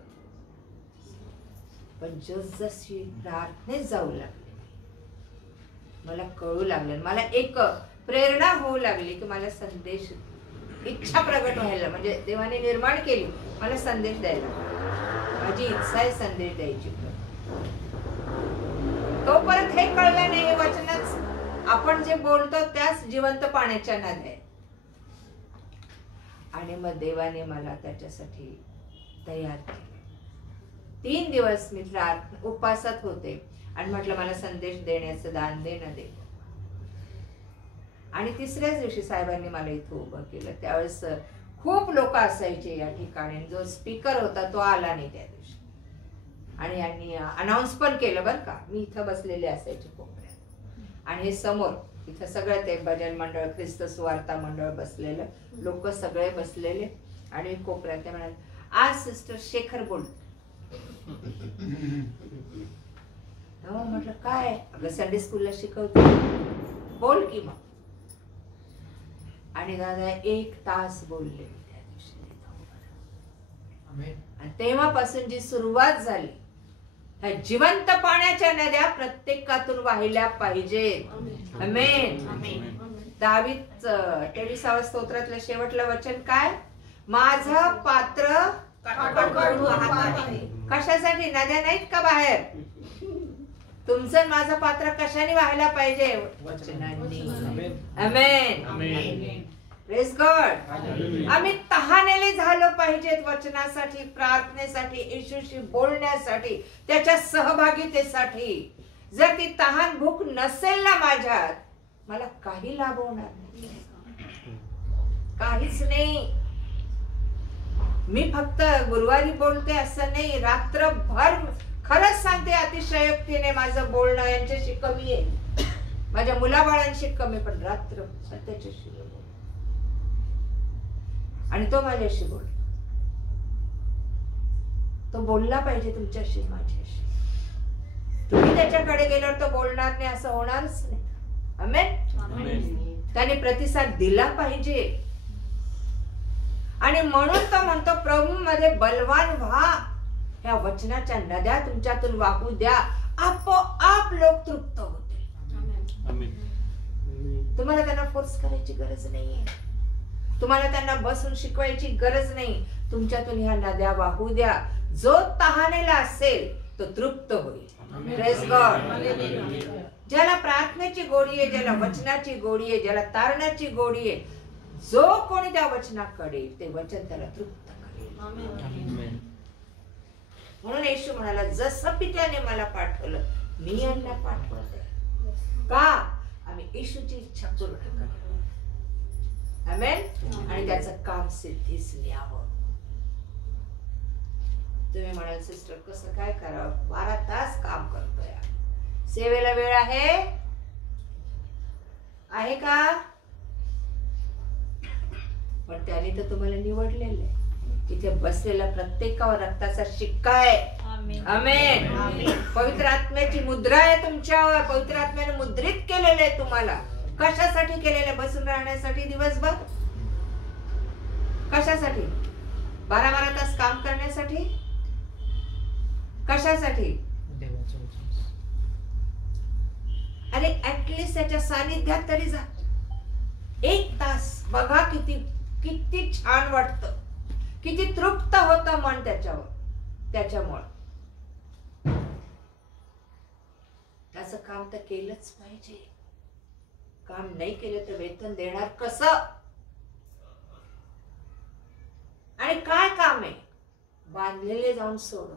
पण जसजशी प्रार्थनेत जाऊ लागले मला कळू लागलं. मला एक प्रेरणा होऊ लागली की मला संदेश, इच्छा प्रगट व्हायला, म्हणजे देवाने निर्माण केली मला संदेश द्यायला. माझी इच्छा आहे संदेश द्यायची. तोपर्यंत हे कळलं नाही, वचनच आपण जे बोलतो त्याच जिवंत पाण्याच्या नद्या. आणि मग देवाने मला त्याच्यासाठी तयार केले. 3 दिवस मी प्रार्थना उपासात होते आणि म्हटलं, मला संदेश देण्याचं दान दे ना दे. आणि 3ऱ्याच दिवशी साहेबांनी मला इथं उभं केलं. त्यावेळेस खूप लोक असायचे या ठिकाणी. जो स्पीकर होता तो आला नाही त्या दिवशी, आणि यांनी अनाऊन्स पण केलं बरं का. मी इथं बसलेले असायचे कोपऱ्यात, आणि हे समोर इथं सगळं ते भजन मंडळ, ख्रिस्त सुवार्ता मंडळ बसलेलं, लोक सगळे बसलेले, आणि कोपऱ्यात ते म्हणाले, आज सिस्टर शेखर बोल. हो म्हटलं काय, अगं संडे स्कूलला शिकवते, बोल की मग. आणि दादा 1 तास बोलले मी त्या दिवशी. आणि तेव्हापासून जी सुरुवात झाली, ह्या जिवंत पाण्याच्या नद्या प्रत्येकातून वाहिल्या पाहिजेत. आमेन. दावीद 23व्या स्तोत्रातलं शेवटलं वचन काय? माझं पात्र काठाकडून वाहत आहे. कशासाठी? नद्या नाहीत का बाहेर? तुमचं माझं पात्र कशाने व्हायला पाहिजे? वचनांनी. आमेन. Praise God. आम्ही तहानेले झालो पाहिजेत वचनासाठी, प्रार्थनेसाठी, येशूशी बोलण्यासाठी, त्याच्या सहभागितेसाठी. जर ती तहान भूक नसेल ना माझ्यात, मला काही लाभ होणार नाही, काहीच नाही. मी फक्त गुरुवारी बोलते असं नाही, रात्रभर खरंच सांगते, अतिशयोक्तीने माझं बोलणं यांच्याशी कमी आहे, माझ्या मुलाबाळांशी कमी, पण रात्र त्याच्याशी बोल. आणि तो माझ्याशी बोल, तो बोलला पाहिजे तुमच्याशी, माझ्याशी. तुम्ही त्याच्याकडे गेल्यावर तो बोलणार नाही असं होणारच नाही. आमेन. त्याने प्रतिसाद दिला पाहिजे. आणि म्हणून तो म्हणतो प्रभू मध्ये बलवान व्हा, ह्या वचनाच्या नद्या तुमच्यातून वाहू द्या, आपोआप लोक तृप्त होतील. तुम्हाला त्यांना फोर्स करायची गरज नाहीये, तुम्हाला त्यांना बसून शिकवायची गरज नाही. तुमच्यातून ह्या नद्या वाहू द्या. जो तहानेला असेल तो तृप्त होईल. Praise God. ज्याला प्रार्थनेची गोडी आहे, ज्याला वचनाची गोडी आहे, ज्याला तारणाची गोडी आहे, जो कोणी त्या वचनाकडे, ते वचन त्याला तृप्त करेल. म्हणून येशू म्हणाला, जसं पित्याने मला पाठवलं मी यांना पाठवते. का? आम्ही येशूची इच्छा पूर्ण करू. आमेन. आणि त्याचं काम सिद्धीस न्यावं. तुम्ही म्हणाल सिस्टर कसं काय करावं? 12 तास काम करतोय, सेवेला वेळ आहे का? पण त्याने तर तुम्हाला निवडलेलं आहे. तिथे बसलेला प्रत्येकावर रक्ताचा शिक्का आहे. आमेन. पवित्र आत्म्याची मुद्रा आहे तुमच्यावर. पवित्र आत्म्याने मुद्रित केलेलं आहे तुम्हाला. कशासाठी केलेलं? बसून राहण्यासाठी दिवसभर? कशासाठी? 12 तास काम करण्यासाठी? कशासाठी? अरे ऍटलिस्ट त्याच्या सानिध्यात तरी जा. 1 तास बघा, किती छान वाटतं, किती तृप्त होतं मन त्याच्यामुळे. त्याचं काम तर केलंच पाहिजे. काम नाही केलं तर वेतन देणार कसं? आणि काय काम आहे? बांधलेले जाऊन सोड.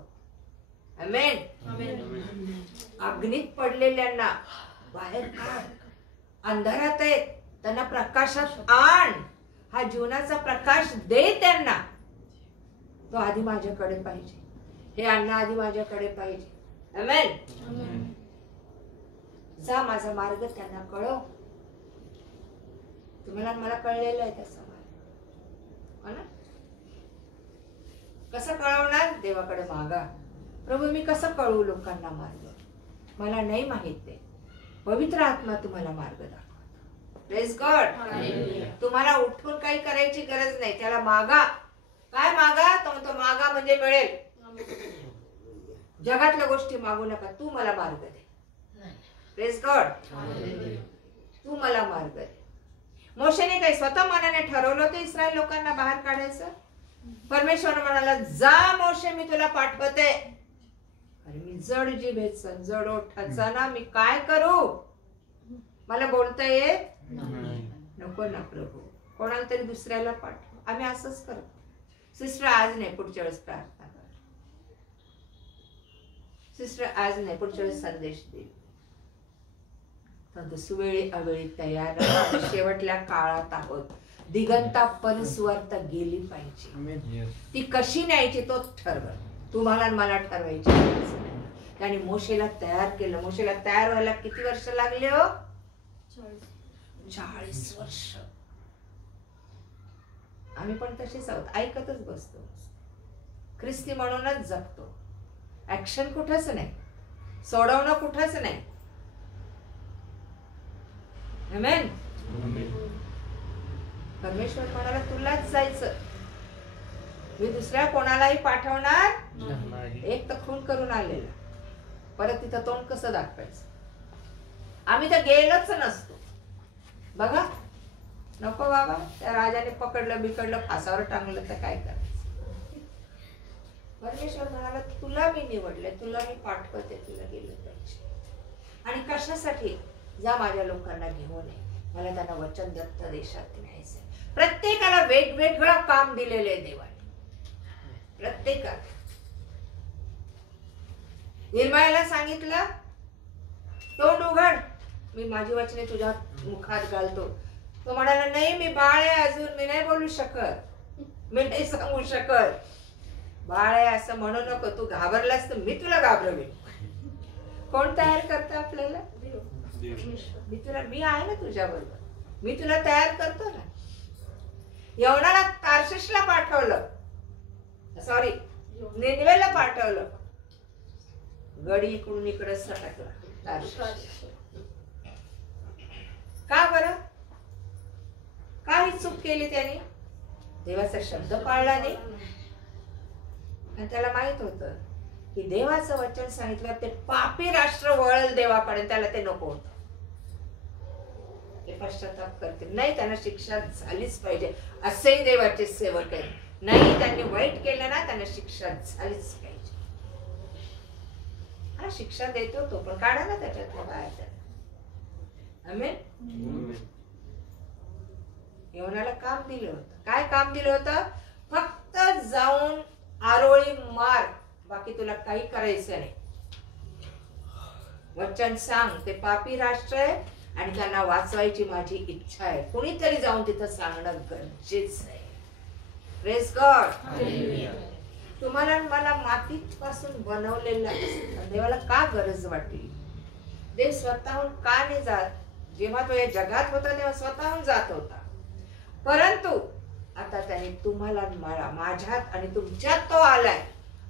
आमेन. अग्नीत पडलेल्यांना बाहेर काढ. अंधारात आहेत त्यांना प्रकाशात आण. हा जीवनाचा प्रकाश दे त्यांना. तो आधी माझ्याकडे पाहिजे, हे अन्न आधी माझ्याकडे पाहिजे. आमेन. जा, माझा मार्ग त्यांना कळव. तुम्हाला मला कळलेलं आहे तसा मार्ग, हो ना? कसं कळवणार? देवाकडे मागा. प्रभू मी कसं कळवू लोकांना मार्ग? मला नाही माहित ते. पवित्र आत्मा तुम्हाला मार्ग दाखवतो. Praise God. तुम्हाला उठून काही करायची गरज नाही, त्याला मागा. काय मागा? तो म्हणतो मागा म्हणजे मिळेल. जगातल्या गोष्टी मागू नका, तू मला मार्ग दे. Praise God. तू मला मार्ग दे. मोशेने काही स्वतः मनाने ठरवलं होतं इस्रायल लोकांना बाहेर काढायचं? परमेश्वर म्हणाला, जा मोशे, मी तुला पाठवते. अरे मी जड जिभेचं, जड ओठाचा ना, मी काय करू? मला बोलता येत नको ना प्रभू, कोणाला तरी दुसऱ्याला पाठव. आम्ही असंच करतो. सिस्टर आज नाही, पुढच्या वेळेस प्रार्थना कर. सिस्टर आज नाही, पुढच्या वेळेस संदेश दे. सुवेळी अवेळी तयार. शेवटल्या काळात आहोत. दिगंतापर्यंत सुवार्ता गेली पाहिजे. ती कशी न्यायची तो ठरव. तुम्हाला मला ठरवायची गरज नाही. त्याने मोशेला तयार केलं. मोशेला तयार व्हायला किती वर्ष लागले हो? 40 वर्ष. आम्ही पण तसेच आहोत, ऐकतच बसतो. ख्रिस्ती म्हणूनच जगतो. ऍक्शन कुठंच नाही, सोडवणं कुठंच नाही. आमेन. परमेश्वर म्हणाला तुलाच जायचं, मी दुसऱ्या कोणालाही पाठवणार नाही. एक तर खून करून आलेला, परत तिथं तोंड कसं दाखवायचं? आम्ही तर गेलोच नसतो. बघा, नको बाबा, त्या राजाने पकडलं बिकडलं फासावर टांगलं तर काय करायचं? परमेश्वर म्हणाला तुला मी निवडले, तुला मी पाठवते, तुला गेलं पाहिजे. आणि कशासाठी? जा माझ्या लोकांना घेऊन ये, मला त्यांना वचनदत्त देशात न्यायचंय. प्रत्येकाला वेगवेगळं काम दिलेलं आहे देवाने, प्रत्येकाला. निर्मयाला सांगितलं तोंड उघड, मी माझी वचने तुझ्या मुखात घालतो. तो म्हणाला नाही, मी बाळ आहे अजून, मी नाही बोलू शकत, मी नाही सांगू शकत. बाळ आहे असं म्हणू नको, तू घाबरलास तर मी तुला घाबरवेन. कोण तयार करतं आपल्याला? मी आहे ना तुझ्या बरोबर, मी तुला तयार करतो ना. यवनाला तार्शिशला पाठवलं, सॉरी निनवेला पाठवलं, गडी इकडून इकडे सटकला तार्शिश. का बरं? काही चूक केली त्याने? देवाचा शब्द पाळला नाही. आणि त्याला माहित होतं की देवाचं वचन सांगितलं ते पापी राष्ट्र वळल देवाकडे, त्याला ते नको होतं. ते पश्चाताप करतील, नाही त्यांना शिक्षा झालीच पाहिजे असेही देवाचे सेवक आहेत. नाही त्यांनी वाईट केलं ना, त्यांना शिक्षा झालीच पाहिजे. हा शिक्षा देतो तो, पण काढा ना त्याच्यात बाहेर त्याला. आमेन. यवनाला काम दिलं होतं. काय काम दिलं होतं? फक्त जाऊन आरोळी मार, बाकी तुला काही करायचं नाही. वचन सांग, ते पापी राष्ट्र आहे आणि त्यांना वाचवायची माझी इच्छा आहे. कुणीतरी जाऊन तिथं सांगणं गरजेचं आहे. Praise God. तुम्हाला मला मातीपासून बनवलेलं आहे. देवाला का गरज वाटली? देव स्वतःहून का नाही जात? जेव्हा तो या जगात होता तेव्हा स्वतःहून जात होता, परंतु आता त्याने तुम्हाला मला माझ्यात आणि तुमच्यात तो आलाय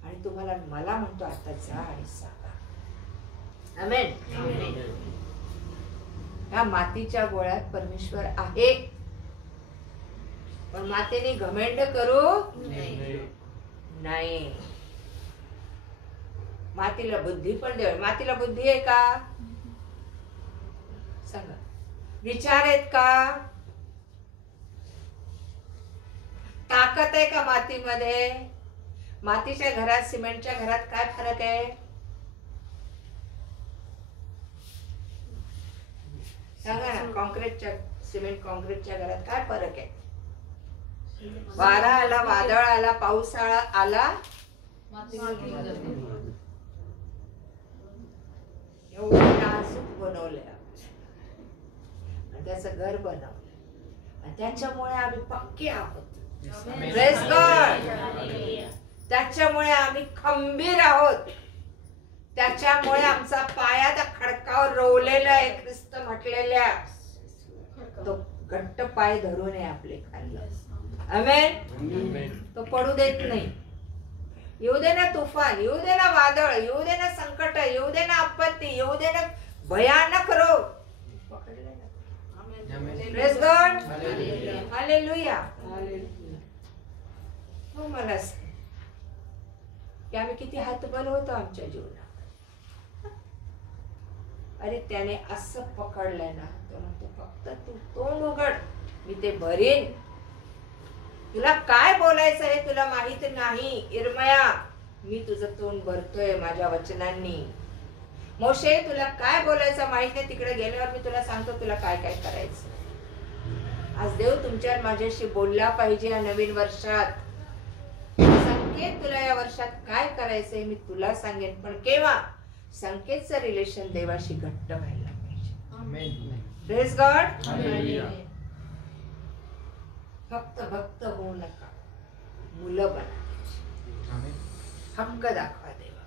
आणि तुम्हाला मला म्हणतो आता जा आणि सांगा. आमेन. या मातीच्या गोळ्यात परमेश्वर आहे, पण मातेने घमेंड करू नाही. मातीला बुद्धी पण देव. मातीला बुद्धी आहे का? सांगा. विचार आहेत का? ताकद आहे का मातीमध्ये? मातीच्या घरात सिमेंटच्या घरात काय फरक आहे? सांगा ना. कॉन्क्रीटच्या सिमेंट कॉन्क्रीटच्या घरात काय फरक आहे? वारा आला, वादळ आला, पाऊस आला, एवढं नाजूक बनवलंय आणि त्याचं घर बनवलं आणि त्याच्यामुळे आम्ही पक्के आहोत. Praise God. त्याच्यामुळे आम्ही खंबीर आहोत. त्याच्यामुळे आमचा पाया त्या खडकावर रोवलेला आहे. ख्रिस्त म्हटलेल्या तो घट्ट पाय धरून आहे आपले खाल्लं. आमेन. तो पडू देत नाही. येऊ दे ना तुफान, येऊ दे ना वादळ, येऊ दे ना संकट, येऊ दे ना आपत्ती, येऊ दे ना भयानक रोग, प्रेज गॉड. हालेलुया. हो, मला सांग की आम्ही किती हातबल होतो आमच्या जीवनात. अरे त्याने असं पकडलंय ना, तो म्हणतो फक्त तू तोंड उघड, मी ते भरीन. तुला काय बोलायचं आहे तुला माहित नाही. इर्मया, मी तुझं तोंड भरतोय माझ्या वचनांनी. मोशे, तुला काय बोलायचं माहित नाही, तिकडे गेल्यावर मी तुला सांगतो तुला काय काय करायचं. आज देव तुमच्या माझ्याशी बोलला पाहिजे. या नवीन वर्षात संकेत, तुला या वर्षात काय करायचंय मी तुला सांगेन, पण केव्हा? संकेतचं रिलेशन देवाशी घट्ट व्हायला पाहिजे. Praise God. फक्त भक्त होऊ नका, मुलं बना. हक्क दाखवा देवा.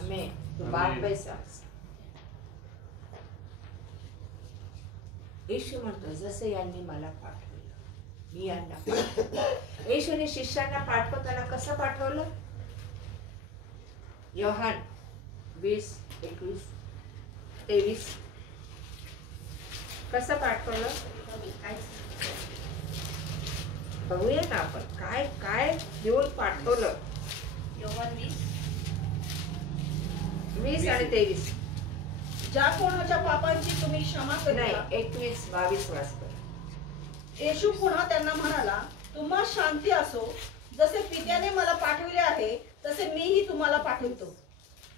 आमेन. तू बाप पैसा. येशू म्हणतो जसं यांनी मला पाठवलं मी यांना पाठवलं. येशूने शिष्यांना पाठवताना कसं पाठवलं? योहान 20:21-23 कसं पाठवलं बघूया ना आपण. काय काय देऊन पाठवलं. योहान 20 आणि 23 ज्या कोणाच्या पापांची तुम्ही क्षमा नाही, करा. 21-22 वाचतो. येशू पुन्हा त्यांना म्हणाला, तुम्हा शांती असो. जसे पित्याने मला पाठविले आहे तसे मीही तुम्हाला पाठवतो.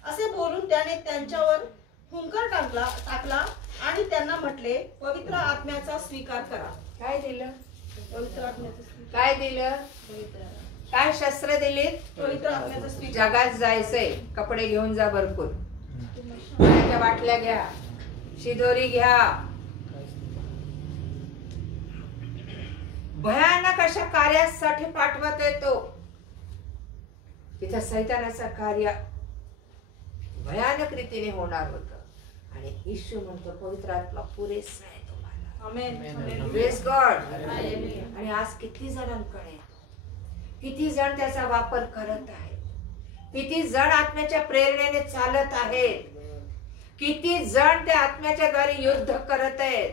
असे बोलून त्याने त्यांच्यावर हुंकार टाकला आणि त्यांना म्हटले, पवित्र आत्म्याचा स्वीकार करा. काय दिलं? पवित्र आत्म्याचा स्वीकार. काय दिलं? काय शस्त्र दिलीत? पवित्र आत्म्याचा स्वीकार. जगात जायचंय. कपडे घेऊन जा भरपूर. पाण्याच्या बाटल्या घ्या, शिदोरी घ्या. भयानक अशा कार्यासाठी पाठवत येतो. तिथं सैतानाचं कार्य भयानक रीतीने होणार होतं आणि येशू म्हणतो पवित्र आत्मा पुरेसा आहे तुम्हाला. आमेन. Praise God. आणि आज किती जणांकडे, किती जण त्याचा वापर करत आहेत, किती जण आत्म्याच्या प्रेरणेने चालत आहेत, किती जण त्या आत्म्याच्या द्वारे युद्ध करत आहेत,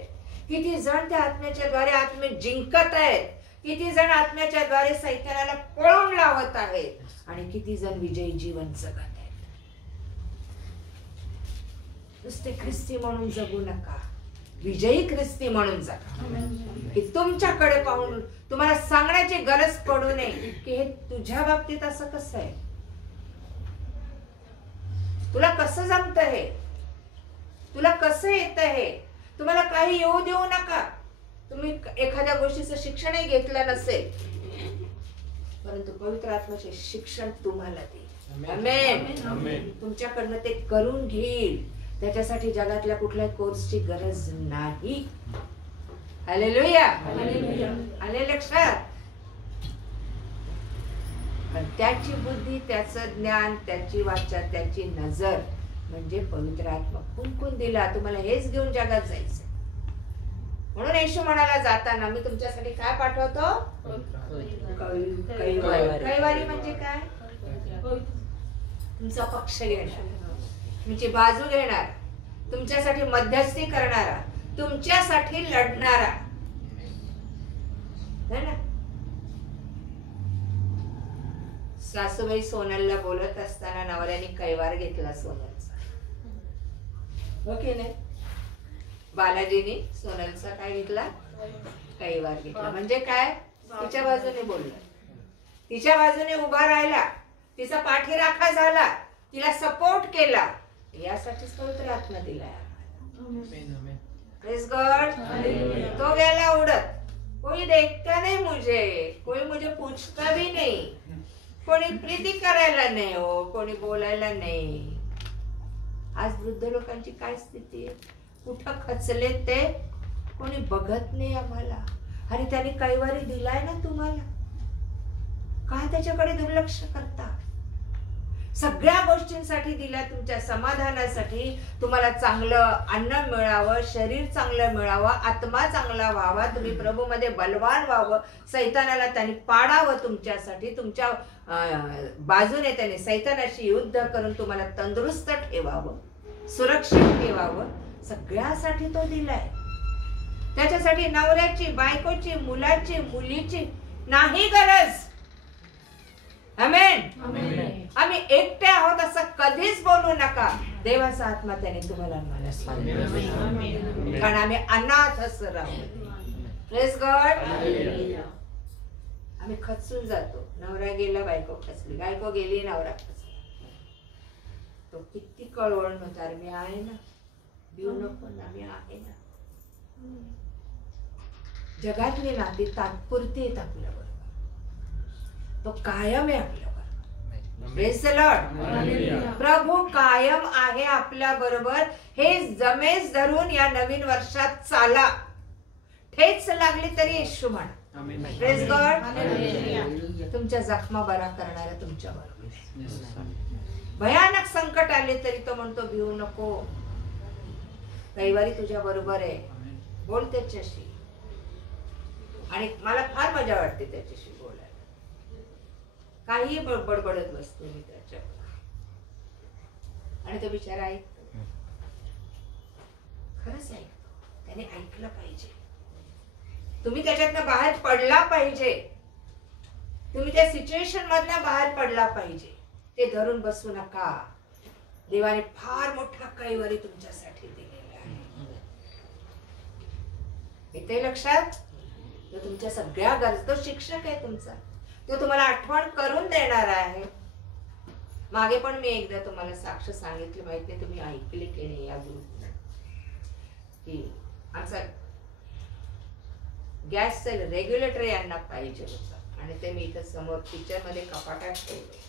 किती जण त्या आत्म्याच्या द्वारे आत्मे जिंकत आहेत, किती जण आत्म्याच्या द्वारे सैतानाला पळून लावत आहेत आणि किती जण विजयी जीवन जगत आहेत. नुसते ख्रिस्ती म्हणून जगू नका, विजयी ख्रिस्ती म्हणून जगा. की तुमच्याकडे पाहून तुम्हाला सांगण्याची गरज पडू नये की हे तुझ्या बाबतीत असं कसं आहे, तुला कसं जमत हे, तुला कसं येत हे. तुम्हाला काही येऊ देऊ नका. तुम्ही एखाद्या गोष्टीचं शिक्षणही घेतलं नसेल परंतु पवित्र आत्म्याचे शिक्षण तुम्हाला देईल. आमेन. तुमच्याकडनं ते करून घेईल. त्याच्यासाठी जगातल्या कुठल्याही कोर्सची गरज नाही. हालेलुया. आले लक्षात. पण त्याची बुद्धी, त्याचं ज्ञान, त्याची वाचा, त्याची नजर म्हणजे पवित्र आत्मा फुंकून दिला. तुम्हाला हेच घेऊन जगात जायचं. म्हणून येशू म्हणाला जाताना मी तुमच्यासाठी काय पाठवतो? कैवारी म्हणजे काय? तुमचा पक्ष घेणार, तुमची बाजू घेणार, तुमच्यासाठी मध्यस्थी करणारा, तुमच्यासाठी लढणारा. है ना? सासूबाई सोनलला बोलत असताना नवऱ्याने कैवार घेतला सोनलचा. हो की नाही? बालाजीने सोनलचा काय घेतला? कैवार घेतला. म्हणजे काय? तिच्या बाजूने बोलला, तिच्या बाजूने उभा राहिला, तिचा पाठीराखा झाला, तिला सपोर्ट केला. यासाठीच पवित्र आत्मा दिलाय. Praise God. तो गेला उडत. कोई देखता नहीं मुझे, कोई मुझे पूछता भी नहीं, कोणी प्रीती करायला नाही हो, कोणी बोलायला नाही. आज वृद्ध लोकांची काय स्थिती आहे? कुठं खचले ते कोणी बघत नाही आम्हाला. आणि त्यांनी कैवारी दिलाय ना तुम्हाला, काय त्याच्याकडे दुर्लक्ष करता? सगळ्या गोष्टींसाठी दिल्या, तुमच्या समाधानासाठी, तुम्हाला चांगलं अन्न मिळावं, शरीर चांगलं मिळावं, आत्मा चांगला व्हावा, तुम्ही प्रभूमध्ये बलवान व्हावं, सैतानाला त्यांनी पाडावं, तुमच्यासाठी तुमच्या बाजूने त्याने सैतानाशी युद्ध करून तुम्हाला तंदुरुस्त ठेवावं, सुरक्षित ठेवावं. सगळ्यासाठी तो दिलाय. त्याच्यासाठी नवऱ्याची, बायकोची, मुलाची, मुलीची नाही गरज. आमेन. आम्ही एकटे आहोत असं कधीच बोलू नका. देवाचा आत्मा त्याने तुम्हाला मला सांगितलं, कारण आम्ही अनाथ असं राहू. Praise God. आम्ही खचून जातो. नवरा गेला, बायको खचली, बायको गेली, नवरा खचला. तो किती कळवळ होता, मी आहे ना, देऊ नको ना, मी आहे ना. जगातली नाती तात्पुरती आहेत आपल्याबरोबर, तो कायम आहे आपल्याबरोबर. Praise the Lord. प्रभू कायम आहे आपल्या बरोबर. हे जमेस धरून या नवीन वर्षात चाला. ठेच लागली तरी येशू म्हणा. Praise God. तुमच्या जखमा बरा करणारा तुमच्या बरोबर. भयानक संकट आले तरी तो म्हणतो भिवू नको, कैवारी तुझ्या बरोबर आहे. बोल त्याच्याशी. आणि मला फार मजा वाटते त्याच्याशी बोलायला. काही बडबडत बसते मी त्याच्यावर. आणि तो बिचारा ऐकतो, खरंच ऐकतो. त्याने ऐकलं पाहिजे. तुम्ही त्याच्यातनं बाहेर पडला पाहिजे. तुम्ही त्या सिच्युएशन मधनं बाहेर पडला पाहिजे. ते धरून बसू नका. देवाने फार मोठा कैवारी तुमच्यासाठी दिलेला आहे. येते लक्षात? तो तुमच्या सगळ्या गरज, तो शिक्षक आहे तुमचा. तो तुम्हाला आठवण करून देणार आहे. मागे पण मी एकदा तुम्हाला साक्ष सांगितली, माहित नाही तुम्ही ऐकले की नाही या ग्रुपला, की आमचा गॅसचं रेग्युलेटर यांना पाहिजे होतं आणि ते मी इथं समोर किचन मध्ये कपाटात ठेवलं.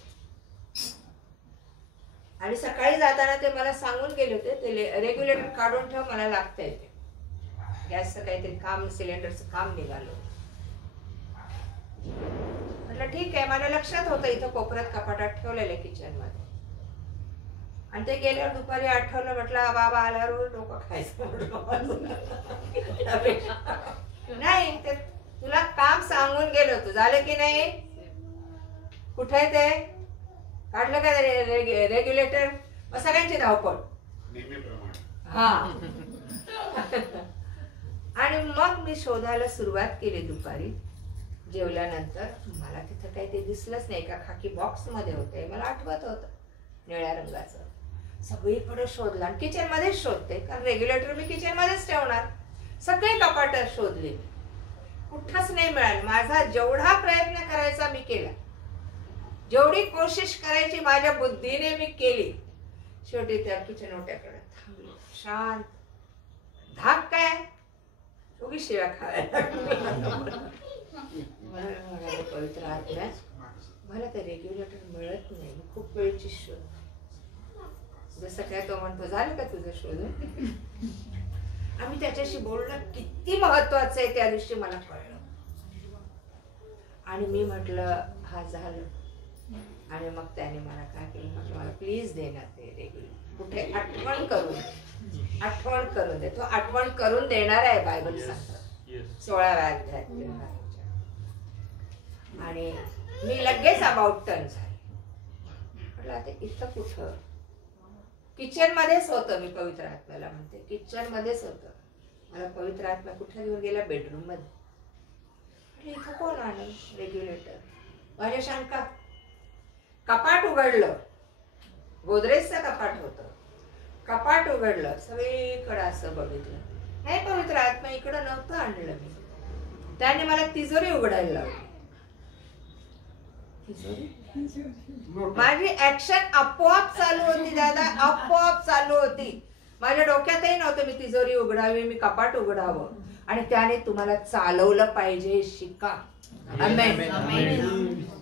आणि सकाळी जाताना ते मला सांगून गेले होते, ते रेग्युलेटर काढून ठेव, मला लागतंय ते गॅसचं काहीतरी काम, सिलेंडरचं काम निघालं. म्हटलं ठीक आहे, माझ्या लक्षात होतं इथं कोपऱ्यात कपाटात ठेवलेलं किचन मध्ये. आणि ते गेल्यावर दुपारी आठवलं, म्हटलं बाबा आल्यावर डोकं खायचं. नाही, ते तुला काम सांगून गेलो होतो, झालं की नाही? कुठे ते काढलं का रेग्युलेटर? मग सगळ्यांची धावपळ. हा. आणि मग मी शोधायला सुरुवात केली दुपारी जेवल्यानंतर. मला तिथं काही ते दिसलंच नाही. का खाकी बॉक्स मध्ये होते, मला आठवत होतं निळ्या रंगाचं. सगळीकडे शोधला, किचन मध्येच शोधते, कारण रेग्युलेटर मी किचन मध्येच ठेवणार. सगळे कपाट शोधले, कुठंच नाही मिळालं. माझा जेवढा प्रयत्न करायचा मी केला, जेवढी कोशिश करायची माझ्या बुद्धीने मी केली. शेवटी त्या किचन ओट्याकडे थांबली, शांत. धाक काय, उगी शिव्या खायला. पवित्र आत्म्या, मला ते रेग्युलेटर मिळत नाही, खूप वेळची शोध. जसं काय तो म्हणतो, झालं का तुझं शोधून? आम्ही त्याच्याशी बोलणं किती महत्वाचं आहे त्या दिवशी मला कळलं. आणि मी म्हटलं हा झालं. आणि मग त्याने मला काय केलं, म्हटलं मला प्लीज दे ना ते रेग्युलर. कुठे आठवण करून दे. तो आठवण करून देणार आहे, बायबल सांगतं 16व्या अध्यायात. आणि मी लगेच अबाउट टर्न झाले. म्हटलं आता इथं कुठं? किचन मध्येच होतं. मी पवित्र आत्म्याला म्हणते किचन मध्येच होतं. मला पवित्र आत्मा कुठे घेऊन गेला? बेडरूम मध्ये. म्हटलं इथं कोण आणलं रेग्युलेटर? माझ्या शंका. कपाट उघडलं, गोदरेजचं कपाट होतं. कपाट उघडलं, सगळीकडे असं बघितलं, नाही पवित्र आत्मा इकडं नव्हतं आणलं मी. त्याने मला तिजोरी उघडायला लावली. माझी ऍक्शन आपोआप चालू होती दादा, आपोआप चालू होती. माझ्या डोक्यातही नव्हतं मी तिजोरी उघडावी, मी कपाट उघडावं. आणि त्याने तुम्हाला चालवलं पाहिजे, शिका.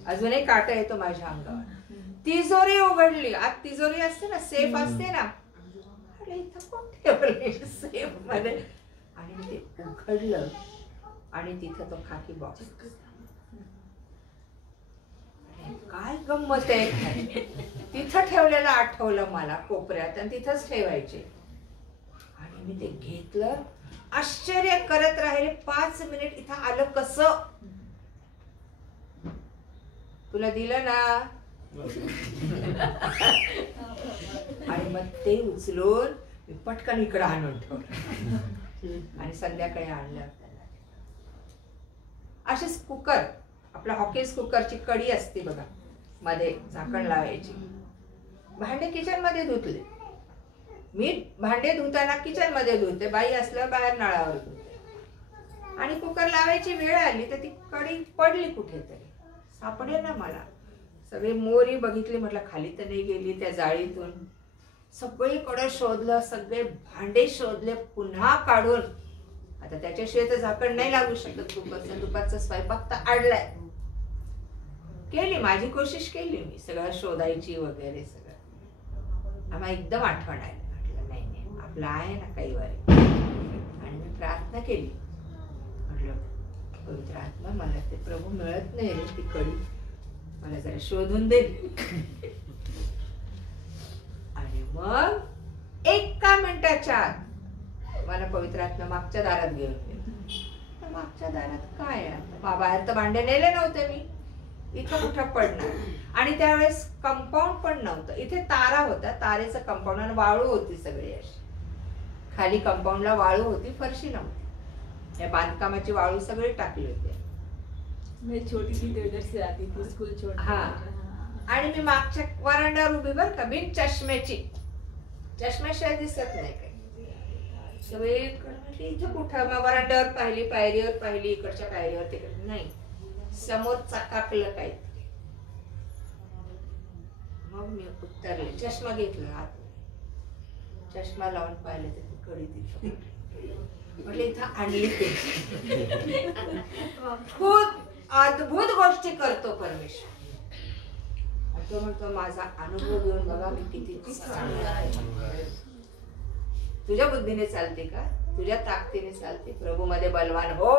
अजूनही काटा येतो माझ्या अंगावर. तिजोरी उघडली, आत तिजोरी असते ना, सेफ असते ना, इथं कोण ठेवले सेफ मध्ये. आणि मी ते उघडलं आणि तिथं तो खाकी बॉक्स. काय गंमत आहे, तिथं ठेवलेलं आठवलं मला कोपऱ्यात, आणि तिथंच ठेवायचे. आणि मी ते घेतलं, आश्चर्य करत राहिले 5 मिनिट. इथं आलं कसं? तुला दिलं ना. आणि मग ते उचलून मी पटकन इकडं आणून ठेवलं आणि संध्याकाळी आणलं. असेच कुकर, आपला हॉकीज कुकरची कडी असते बघा, मध्ये झाकण लावायची. भांडे किचन मध्ये धुतले मी. भांडे धुताना किचन मध्ये धुते, बाई असलं बाहेर नळावर धुते. आणि कुकर लावायची वेळ आली तर ती कडी पडली कुठेतरी, सापडे ना मला. सगळे मोरी बघितली, म्हटलं खाली तर नाही गेली त्या जाळीतून. सगळीकडे शोधलं, सगळे भांडे शोधले, पुन्हा काढून. आता त्याच्याशिवाय तर झाकण नाही लागू शकत कुकरचं. दुपारचा स्वयंपाक तर आडलाय. केली माझी कोशिश केली मी, सगळं शोधायची वगैरे सगळं. आम्हाला एकदम आठवण आली. म्हटलं नाही नाही, आपलं आहे ना कैवारी. आणि मी प्रार्थना केली, म्हटलं पवित्र आत्मा, मला ते प्रभू मिळत नाही रे ती कडी, मला जरा शोधून दे. आणि मग 1 मिनिटाच्या आत मला पवित्र आत्मा मागच्या दारात घेऊन गेला. मागच्या दारात काय आहे? बाहेर तर भांडे नेले नव्हते मी. इथं कुठं पडणार. आणि त्यावेळेस कंपाऊंड पण नव्हतं, इथे तारा होता, तारेचं कंपाऊंड आणि वाळू होती सगळी अशी. खाली कंपाऊंडला वाळू होती, फरशी नव्हती. या बांधकामाची वाळू सगळी टाकली होती. मैं छोटी थी तो इधर से आती थी स्कूल छोड़ हा. आणि मी मागच्या वरांड्यावर उभी बर का, बिन चष्म्याची, चष्म्याशिवाय दिसत नाही काही. सगळे इथं कुठं, मग वरांड्यावर पाहिली, पायरीवर पाहिली, इकडच्या पायरीवर तिकडे नाही, समोर चकाकलं काहीतरी. मग मी उतरले, चष्मा घेतला आत, चष्मा लावून पाहिले तर ती कडी तिथं. म्हटलं इथं आणली ते. खूप अद्भुत गोष्टी करतो परमेश्वर. तो म्हणतो माझा अनुभव घेऊन बघा मी किती चांगला आहे. तुझ्या बुद्धीने चालते का, तुझ्या ताकदीने चालते, प्रभू मध्ये बलवान हो.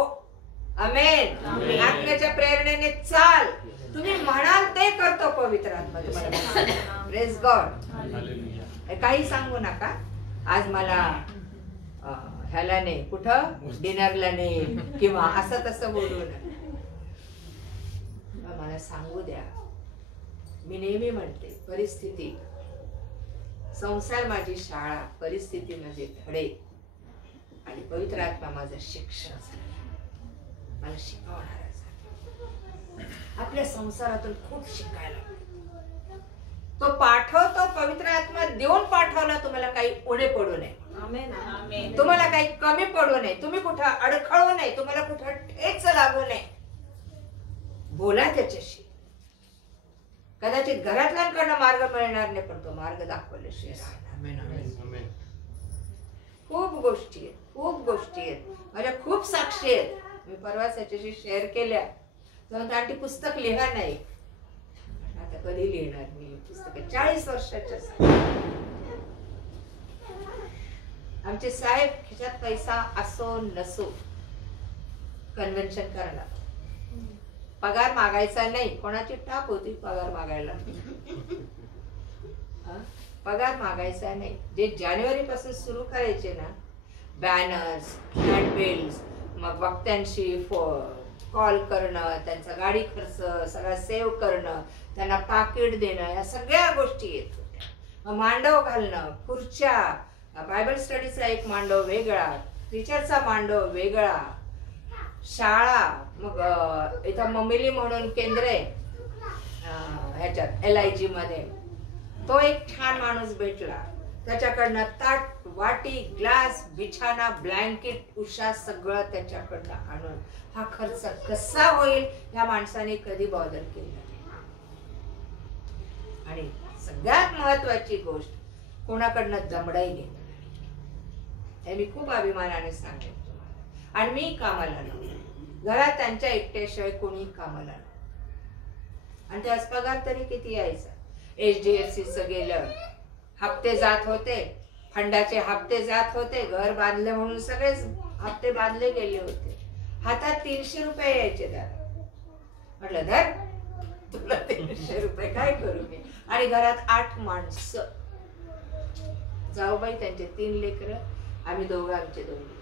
आमेन. आत्म्याच्या प्रेरणेने चाल, तुम्ही म्हणाल ते करतो पवित्र आत्मा तुम्हाला. Praise God. काही सांगू नका, आज मला ह्याला नाही, कुठं डिनरला नाही किंवा असं तसं बोलू नका. मला सांगू द्या. मी नेहमी म्हणते परिस्थिती, संसार माझी शाळा, परिस्थिती माझे धडे आणि पवित्र आत्मा माझं शिक्षण झालं, मला शिकवणारा झाला. आपल्या संसारातून खूप शिकायला तो पाठवतो. पवित्र आत्मा देऊन पाठवला, तुम्हाला काही उणे पडू नये, तुम्हाला काही कमी पडू नये, तुम्ही कुठं अडखळू नये, तुम्हाला कुठं ठेच लागू नये. बोला त्याच्याशी. कदाचित घरातल्यांकडनं मार्ग मिळणार नाही, पण तो मार्ग दाखवल्याशिवाय राहणार. खूप गोष्टी आहेत, खूप गोष्टी आहेत, माझ्या खूप साक्षी आहेत. मी परवाच याच्याशी शेअर केल्या. आंटी पुस्तक लिहा नाही, आता कधी लिहिणार मी पुस्तक. 40 वर्षाच्या आमचे साहेब खिशात पैसा असो नसो कन्व्हेन्शन करणार. पगार मागायचा नाही, कोणाची टाप होती पगार मागायला. पगार मागायचा नाही. जे जानेवारी पासून सुरू करायचे ना, बॅनर्स, हँडबिल्स, मग वक्त्यांशी कॉल करणं, त्यांचा गाडी खर्च सगळा सेव्ह करणं, त्यांना पाकिट देणं, या सगळ्या गोष्टी येत होत्या. मांडव घालणं, खुर्च्या, बायबल स्टडीचा एक मांडव वेगळा, टीचरचा मांडव वेगळा, शाळा. मग इथं ममिली म्हणून केंद्र आहे ह्याच्यात LIG मध्ये, तो एक छान माणूस भेटला. त्याच्याकडनं ताट, वाटी, ग्लास, बिछाना, ब्लँकेट, उषा सगळं त्याच्याकडनं आणून हा खर्च कसा होईल या माणसाने कधी बॉदर केला नाही. आणि सगळ्यात महत्वाची गोष्ट, कोणाकडनं दमडाई घेतली. हे मी खूप अभिमानाने सांगेन तुम्हाला. आणि मी कामाला नव्हते घरात, त्यांच्या एकट्याशिवाय कोणी कामाला नव्हतं. आणि त्याच पगार तरी किती यायचा. HDFCचं गेलं, हप्ते जात होते, फंडाचे हप्ते जात होते, घर बांधले म्हणून सगळेच हप्ते बांधले गेले होते. हातात 300 रुपये यायचे. म्हटलं धर तुला 300 रुपये काय करू मी. आणि घरात 8 माणसं, जाऊबाई, त्यांचे 3 लेकरं, आम्ही दोघं, आमचे 2 लेकरं.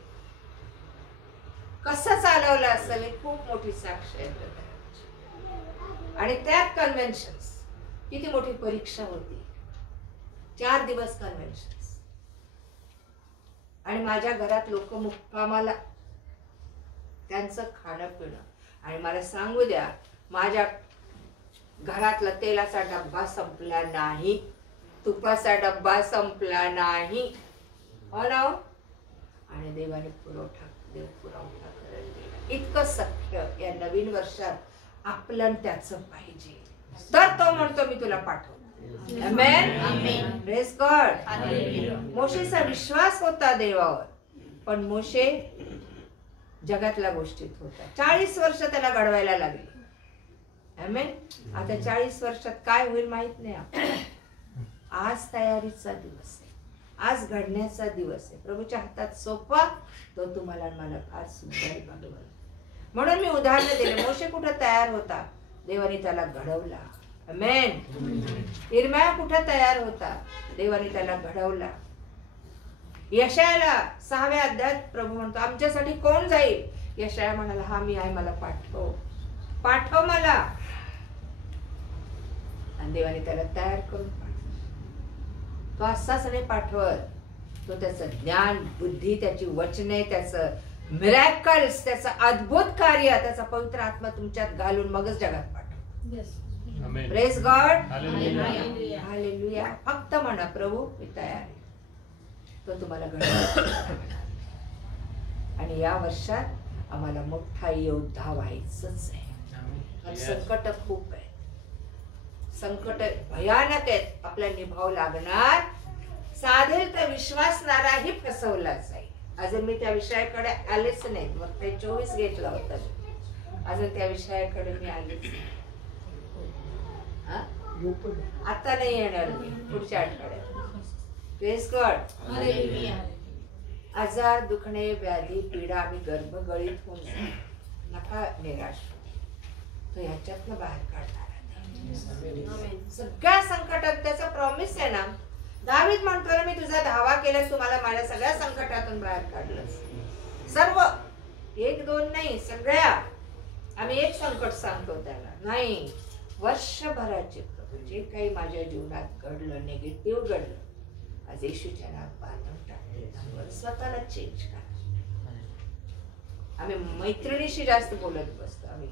कसं चालवलं असेल ही खूप मोठी साक्ष आहे. आणि त्यात कन्व्हेन्शन्स, किती मोठी परीक्षा होती. 4 दिवस कन्व्हेन्शन्स. आणि माझ्या घरात लोक मुक्कामाला, त्यांचं खाणं पिणं. आणि मला सांगू द्या, माझ्या घरातला तेलाचा डब्बा संपला नाही, तुपाचा डब्बा संपला नाही. हो ना. आणि देवाने पुरवठा करत इतकं सख्य या नवीन वर्षात आपलं त्याचं पाहिजे. तर तो म्हणतो मी तुला पाठवतो. आमेन. Praise God. मोशेचा विश्वास होता देवावर, पण मोशे जगातल्या गोष्टीत होता. 40 वर्ष त्याला घडवायला लागली. आमेन. आता 40 वर्षात काय होईल माहित नाही आपल्याला. आज तयारीचा दिवस आहे, आज घडण्याचा दिवस आहे. प्रभूच्या हातात सोपवा, तो तुम्हाला मला फार सुंदर घडवल. म्हणून मी उदाहरण दिले. मोशे कुठं तयार होता, देवाने त्याला घडवला. आमेन. इर्म्या कुठं तयार होता, देवाने त्याला घडवला. यशायाला 6व्या अध्यायात प्रभू म्हणतो आमच्यासाठी कोण जाईल. यशाया म्हणाला हा मी आहे, मला पाठव, पाठव मला. आणि देवाने त्याला तयार करून पाठवलं. तो असाच नाही पाठवत, तो त्याचं ज्ञान, बुद्धी, त्याची वचने, त्याचं मिरॅकल्स, त्याचं अद्भुत कार्य, त्याचा पवित्र आत्मा तुमच्यात घालून मगच जगात पाठवतो. Amen. Praise God, hallelujah. Hallelujah. फक्त म्हणा प्रभू मी तयार आहे, तो तुम्हाला घडवून. आणि या वर्षात आम्हाला मोठा योद्धा व्हायचंच आहे. संकट खूप आहे, संकट भयानक आहेत, आपल्याला निभाव लागणार. साधेल तर विश्वासणाराही फसवला जाईल. अजून मी त्या विषयाकडे आलेच नाही. मग ते 24 घेतला होता, अजून त्या विषयाकडे मी आलेच नाही. आता नाही येणार मी, पुढच्या आठवड्यात. Praise God. आजार, दुखणे, व्याधी, पीडा आम्ही गर्भगळीत होऊन जाऊ. नका निराश, तो ह्याच्यातनं बाहेर काढणार आहे. सगळ्या संकटात त्याचा प्रॉमिस आहे ना. दावीद म्हणतो ना, मी तुझा धावा केला, तुम्हाला माझ्या सगळ्या संकटातून बाहेर काढलं. सर्व, 1-2 नाही, सगळ्या. आम्ही एक संकट सांगतो त्याला नाही, वर्षभराचे प्रभू जे काही माझ्या जीवनात घडलं, निगेटिव्ह घडलं, आज येशूच्या नावात बांधून टाकले. स्वतःला चेंज करा. आम्ही मैत्रिणीशी जास्त बोलत बसतो, आम्ही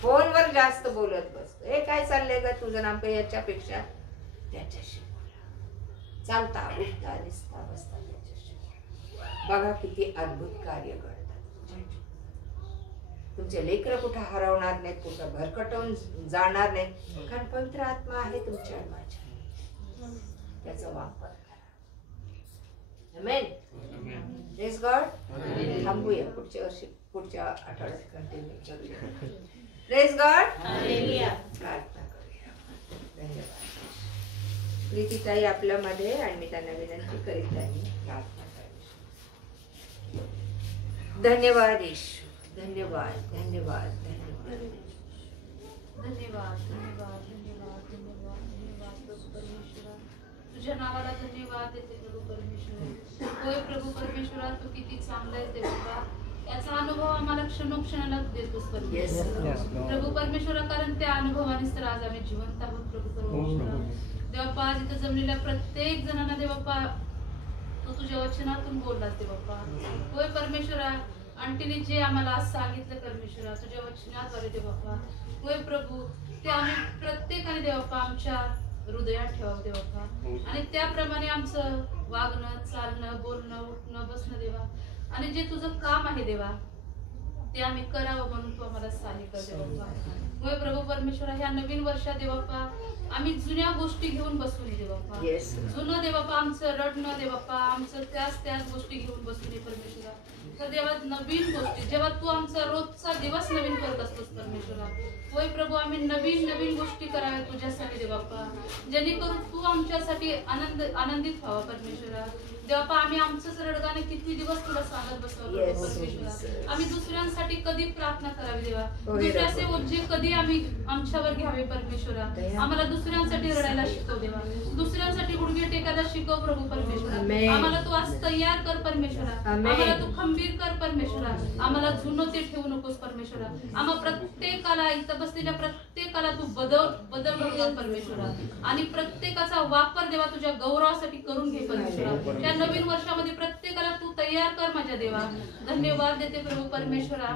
फोनवर जास्त बोलत बसतो. हे काय चाललंय का तुझं नाम काही, याच्यापेक्षा त्याच्याशी बोला. चालता, उठता, दिसता, बसता त्याच्याशी. बघा किती अद्भुत कार्य घडतात. तुमचे लेकरं कुठं हरवणार नाहीत, कुठं भरकटवून जाणार नाहीत, कारण पवित्र आत्मा आहे तुमच्या माझ्या. त्याचा वापर करा. आमेन. Praise God. थांबूया, पुढच्या वर्षी, पुढच्या आठवड्यात कंटिन्यू करूया. Praise God. प्रार्थना करूया. धन्यवाद. प्रीतीताई आपल्यामध्ये, आणि मी त्यांना विनंती करीत आहे प्रार्थना करावी. धन्यवाद येशू, धन्यवाद, धन्यवाद, धन्यवाद, धन्यवाद, धन्यवाद, धन्यवाद, धन्यवाद, धन्यवाद प्रभू परमेश्वरा. तुझ्या नावाला धन्यवाद देते प्रभू परमेश्वरा. होय प्रभू परमेश्वरा, तू किती चांगला आहे देवा. याचा अनुभव आम्हाला क्षणोक्षणाला देतोस प्रभू परमेश्वरा, कारण त्या अनुभवानेच तर आज आम्ही जिवंत आहोत प्रभू परमेश्वरा. देवाप्पा, आज इथं जमलेल्या प्रत्येक जणांना देवाप्पा तू तुझ्या वचनातून बोललास देवाप्पा. होय परमेश्वरा, आंटीने जे आम्हाला आज सांगितलं परमेश्वरा तुझ्या वचनाद्वारे देवाप्पा, होय प्रभू, ते आम्ही प्रत्येकाने देवाप्पा आमच्या हृदयात ठेवावं देवाप्पा. आणि त्याप्रमाणे आमचं वागणं, चालणं, बोलणं, उठणं, बसणं देवा, आणि जे तुझं काम आहे देवा ते आम्ही करावं म्हणून तू आम्हाला सहाय्य कर देवाप्पा. होय प्रभू परमेश्वरा, ह्या नवीन वर्षात देवाप्पा आम्ही जुन्या गोष्टी घेऊन बसू नये देवाप्पा. जुनं देवाप्पा आमचं रडणं देवाप्पा, आमचं त्याच गोष्टी घेऊन बसू नये परमेश्वरा. तर देवा नवीन गोष्टी, जेव्हा तू आमचा रोजचा दिवस नवीन करत असतोस परमेश्वरा, होय प्रभू, आम्ही नवीन नवीन गोष्टी कराव्या तुझ्यासाठी देवाप्पा, जेणेकरून तू आमच्यासाठी आनंदित व्हावा परमेश्वरा. देवाप्पा, आम्ही आमचंच रडगाणे किती दिवस तुला सांगत बसलो परमेश्वरा. आम्ही दुसऱ्यांसाठी कधी प्रार्थना करावी देवा, दुसऱ्याचे ओझे कधी आम्ही आमच्यावर घ्यावे परमेश्वरा. आम्हाला दुसऱ्यांसाठी रडायला शिकव देवा, दुसऱ्यांसाठी गुडघे टेकायला शिकव प्रभू परमेश्वरा. आम्हाला तू आज तयार कर परमेश्वरा, आम्हाला तू खंबीर कर परमेश्वरा. आम्हाला जुनं ते ठेवू नकोस परमेश्वरा. आम्हा प्रत्येकाला, इथं बसलेल्या प्रत्येकाला तू बदल घडव परमेश्वरा, आणि प्रत्येकाचा वापर देवा तुझ्या गौरवासाठी करून घे परमेश्वरा. नवीन वर्षामध्ये प्रत्येकाला तू तयार कर माझ्या देवा. धन्यवाद देते प्रभू परमेश्वरा.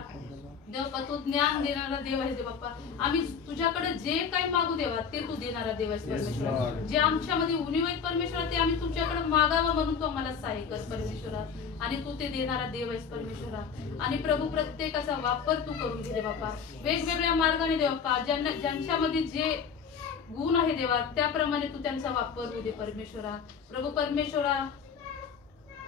देवप्पा, तू ज्ञान देणारा देव आहे देवाप्पा. आम्ही तुझ्याकडे जे काही मागू देवा ते तू देणारा देव आहेस परमेश्वरा. जे आमच्यामध्ये उणीव आहेत परमेश्वरा ते आम्ही तुमच्याकडे मागावं म्हणून तू आम्हाला सहाय्य कर परमेश्वरा, आणि तू ते देणारा देव आहेस परमेश्वरा. आणि प्रभू, प्रत्येकाचा वापर तू करून घे देवाप्पा, वेगवेगळ्या मार्गाने देवाप्पा. ज्यांच्यामध्ये जे गुण आहे देवा त्याप्रमाणे तू त्यांचा वापर होऊ दे परमेश्वरा. प्रभू परमेश्वरा,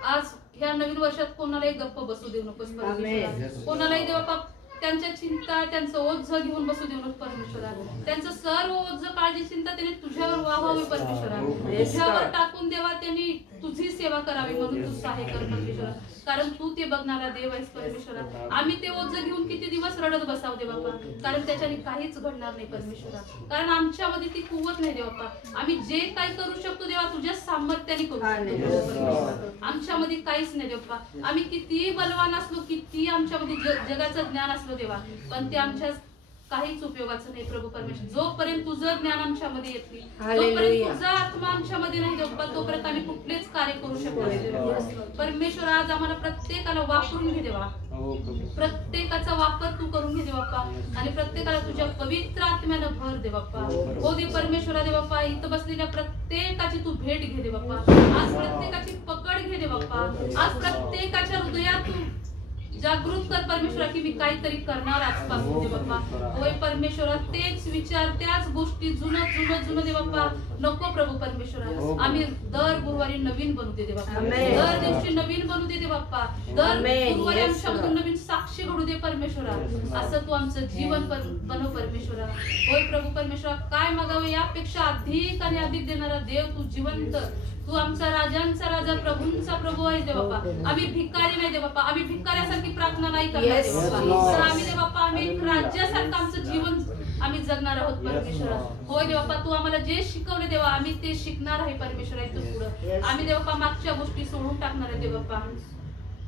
आज ह्या नवीन वर्षात कोणालाही गप्प बसू देऊ नकोस परमेश्वरा. कोणालाही देवा त्यांच्या चिंता, त्यांचं ओझ घेऊन बसू देऊ नको परमेश्वरा. त्यांचं सर्व ओझ, काळजी, चिंता त्यांनी तुझ्यावर वाहावी परमेश्वरा. तुझ्यावर टाकून देवा त्यांनी तुझी सेवा करावी म्हणून तू सहाय्य कर परमेश्वरा, कारण तू ते बघणारा देव आहेस परमेश्वरा. आम्ही ते ओझ घेऊन किती दिवस रडत बसावं देवाप्पा, कारण त्याच्याने काहीच घडणार नाही परमेश्वरा. कारण आमच्यामध्ये ती कुवत नाही देवाप्पा. आम्ही जे काही करू शकतो देवा तुझ्या सामर्थ्याने करू शकतो. आमच्यामध्ये काहीच नाही देवाप्पा. आम्ही कितीही बलवान असलो, कितीही आमच्यामध्ये जगाचं ज्ञान असलो देवा, पण ते आमच्या काहीच उपयोगाचं नाही प्रभू परमेश्वर. जोपर्यंत तुझं ज्ञान आमच्यामध्ये येत नाही, हालेलुया. तोपर्यंत तुझा आत्मा आमच्यामध्ये नाही देव बाप्पा, तोपर्यंत आम्ही कुठलेच कार्य करू शकणार नाही देवा. परमेश्वर आज आम्हाला प्रत्येकाला वापरून घे देवा, हो प्रभू. प्रत्येकाचा वापर तू करून घे दे बाप्पा, आणि प्रत्येकाला तुझ्या पवित्र आत्म्यानं भर दे बाप्पा. हो दे परमेश्वरा दे बाप्पा, इथं बसलेल्या प्रत्येकाची तू भेट घे दे बाप्पा. आज प्रत्येकाची पकड घे दे बाप्पा. आज प्रत्येकाच्या हृदयात तू जागृत कर परमेश्वरा की मी काहीतरी करणार आजपासून दे बाप्पा. होय परमेश्वरा, तेच विचार त्याच गोष्टी जुनं दे बाप्पा नको प्रभू परमेश्वरा. आम्ही दर गुरुवारी नवीन बनू दे बाप्पा, दर दिवशी नवीन बनू दे बाप्पा, दर गुरुवारी आमच्यामधून नवीन साक्षी घडू दे परमेश्वरा. असं तू आमचं जीवन बनव परमेश्वरा. होय प्रभू परमेश्वरा, काय मागावं यापेक्षा अधिक आणि अधिक देणारा देव तू जिवंत, तू आमचा राजांचा राजा, प्रभूंचा प्रभू आहे दे बाप्पा. आम्ही भिकारी नाही दे बाप्पा, आम्ही भिकाऱ्यासारखी प्रार्थना नाही करणार दे बाप्पा. तर आम्ही दे बाप्पा, आम्ही एक राज्यासारखं आमचं जीवन आम्ही जगणार आहोत परमेश्वरा. होय दे बाप्पा, तू आम्हाला जे शिकवले देवा आम्ही ते शिकणार आहे परमेश्वरा. इथून पुढे आम्ही दे बाप्पा मागच्या गोष्टी सोडून टाकणार आहे दे बाप्पा.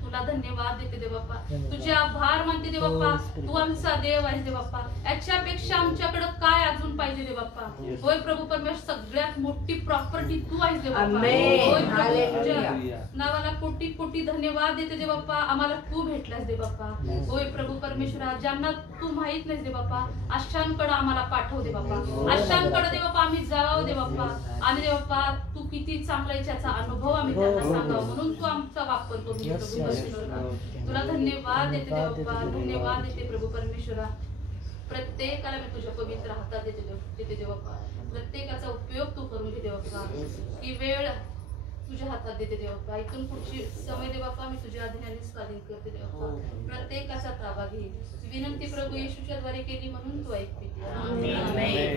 तुला धन्यवाद देते दे बाप्पा, तुझे आभार मानते दे बाप्पा. तू आमचा देव आहे दे बाप्पा. याच्यापेक्षा आमच्याकडे काय अजून पाहिजे दे बाप्पा. होय प्रभू परमेश्वर, सगळ्यात मोठी प्रॉपर्टी तू आहेस दे बाप्पा. होय प्रभू, तुझ्या नावाला कोटी कोटी धन्यवाद देते दे बाप्पा. आम्हाला तू भेटलास दे बाप्पा. होय प्रभू परमेश्वरा, ज्यांना तू माहित नाही दे बाप्पा अशांकडे आम्हाला पाठव दे बाप्पा. अशांकडे दे बाप्पा आम्ही जावं दे बाप्पा. आणि दे बाप्पा तू किती चांगला याचा अनुभव आम्ही त्यांना सांगावं, म्हणून तू आमचा वापर करून घे प्रभू परमेश्वरा. तुला धन्यवाद देते बाप्पा, धन्यवाद देते प्रभू परमेश्वरा. प्रत्येकाला मी तुझ्या पवित्र हातात देते दे बाप्पा. प्रत्येकाचा उपयोग तू करून घे बाप्पा. ही वेळ तुझ्या हातात देते दे बाप्पा. इथून पुढची समय दे बाप्पा मी तुझ्या अधीनाने स्वाधीन करते दे बाप्पा. प्रत्येकाचा ताबा घे. विनंती प्रभू येशूच्या द्वारे केली म्हणून तू ऐकते. आमेन.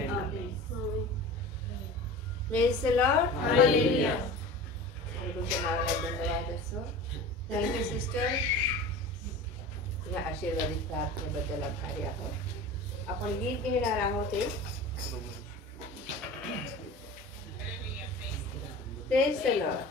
Praise the Lord. Hallelujah. प्रभूच्या नावाला धन्यवाद असो. थँक्यू सिस्टर, या आशीर्वादित प्रार्थनेबद्दल आभारी आहोत. आपण गीत घेणार आहोत. Praise the Lord.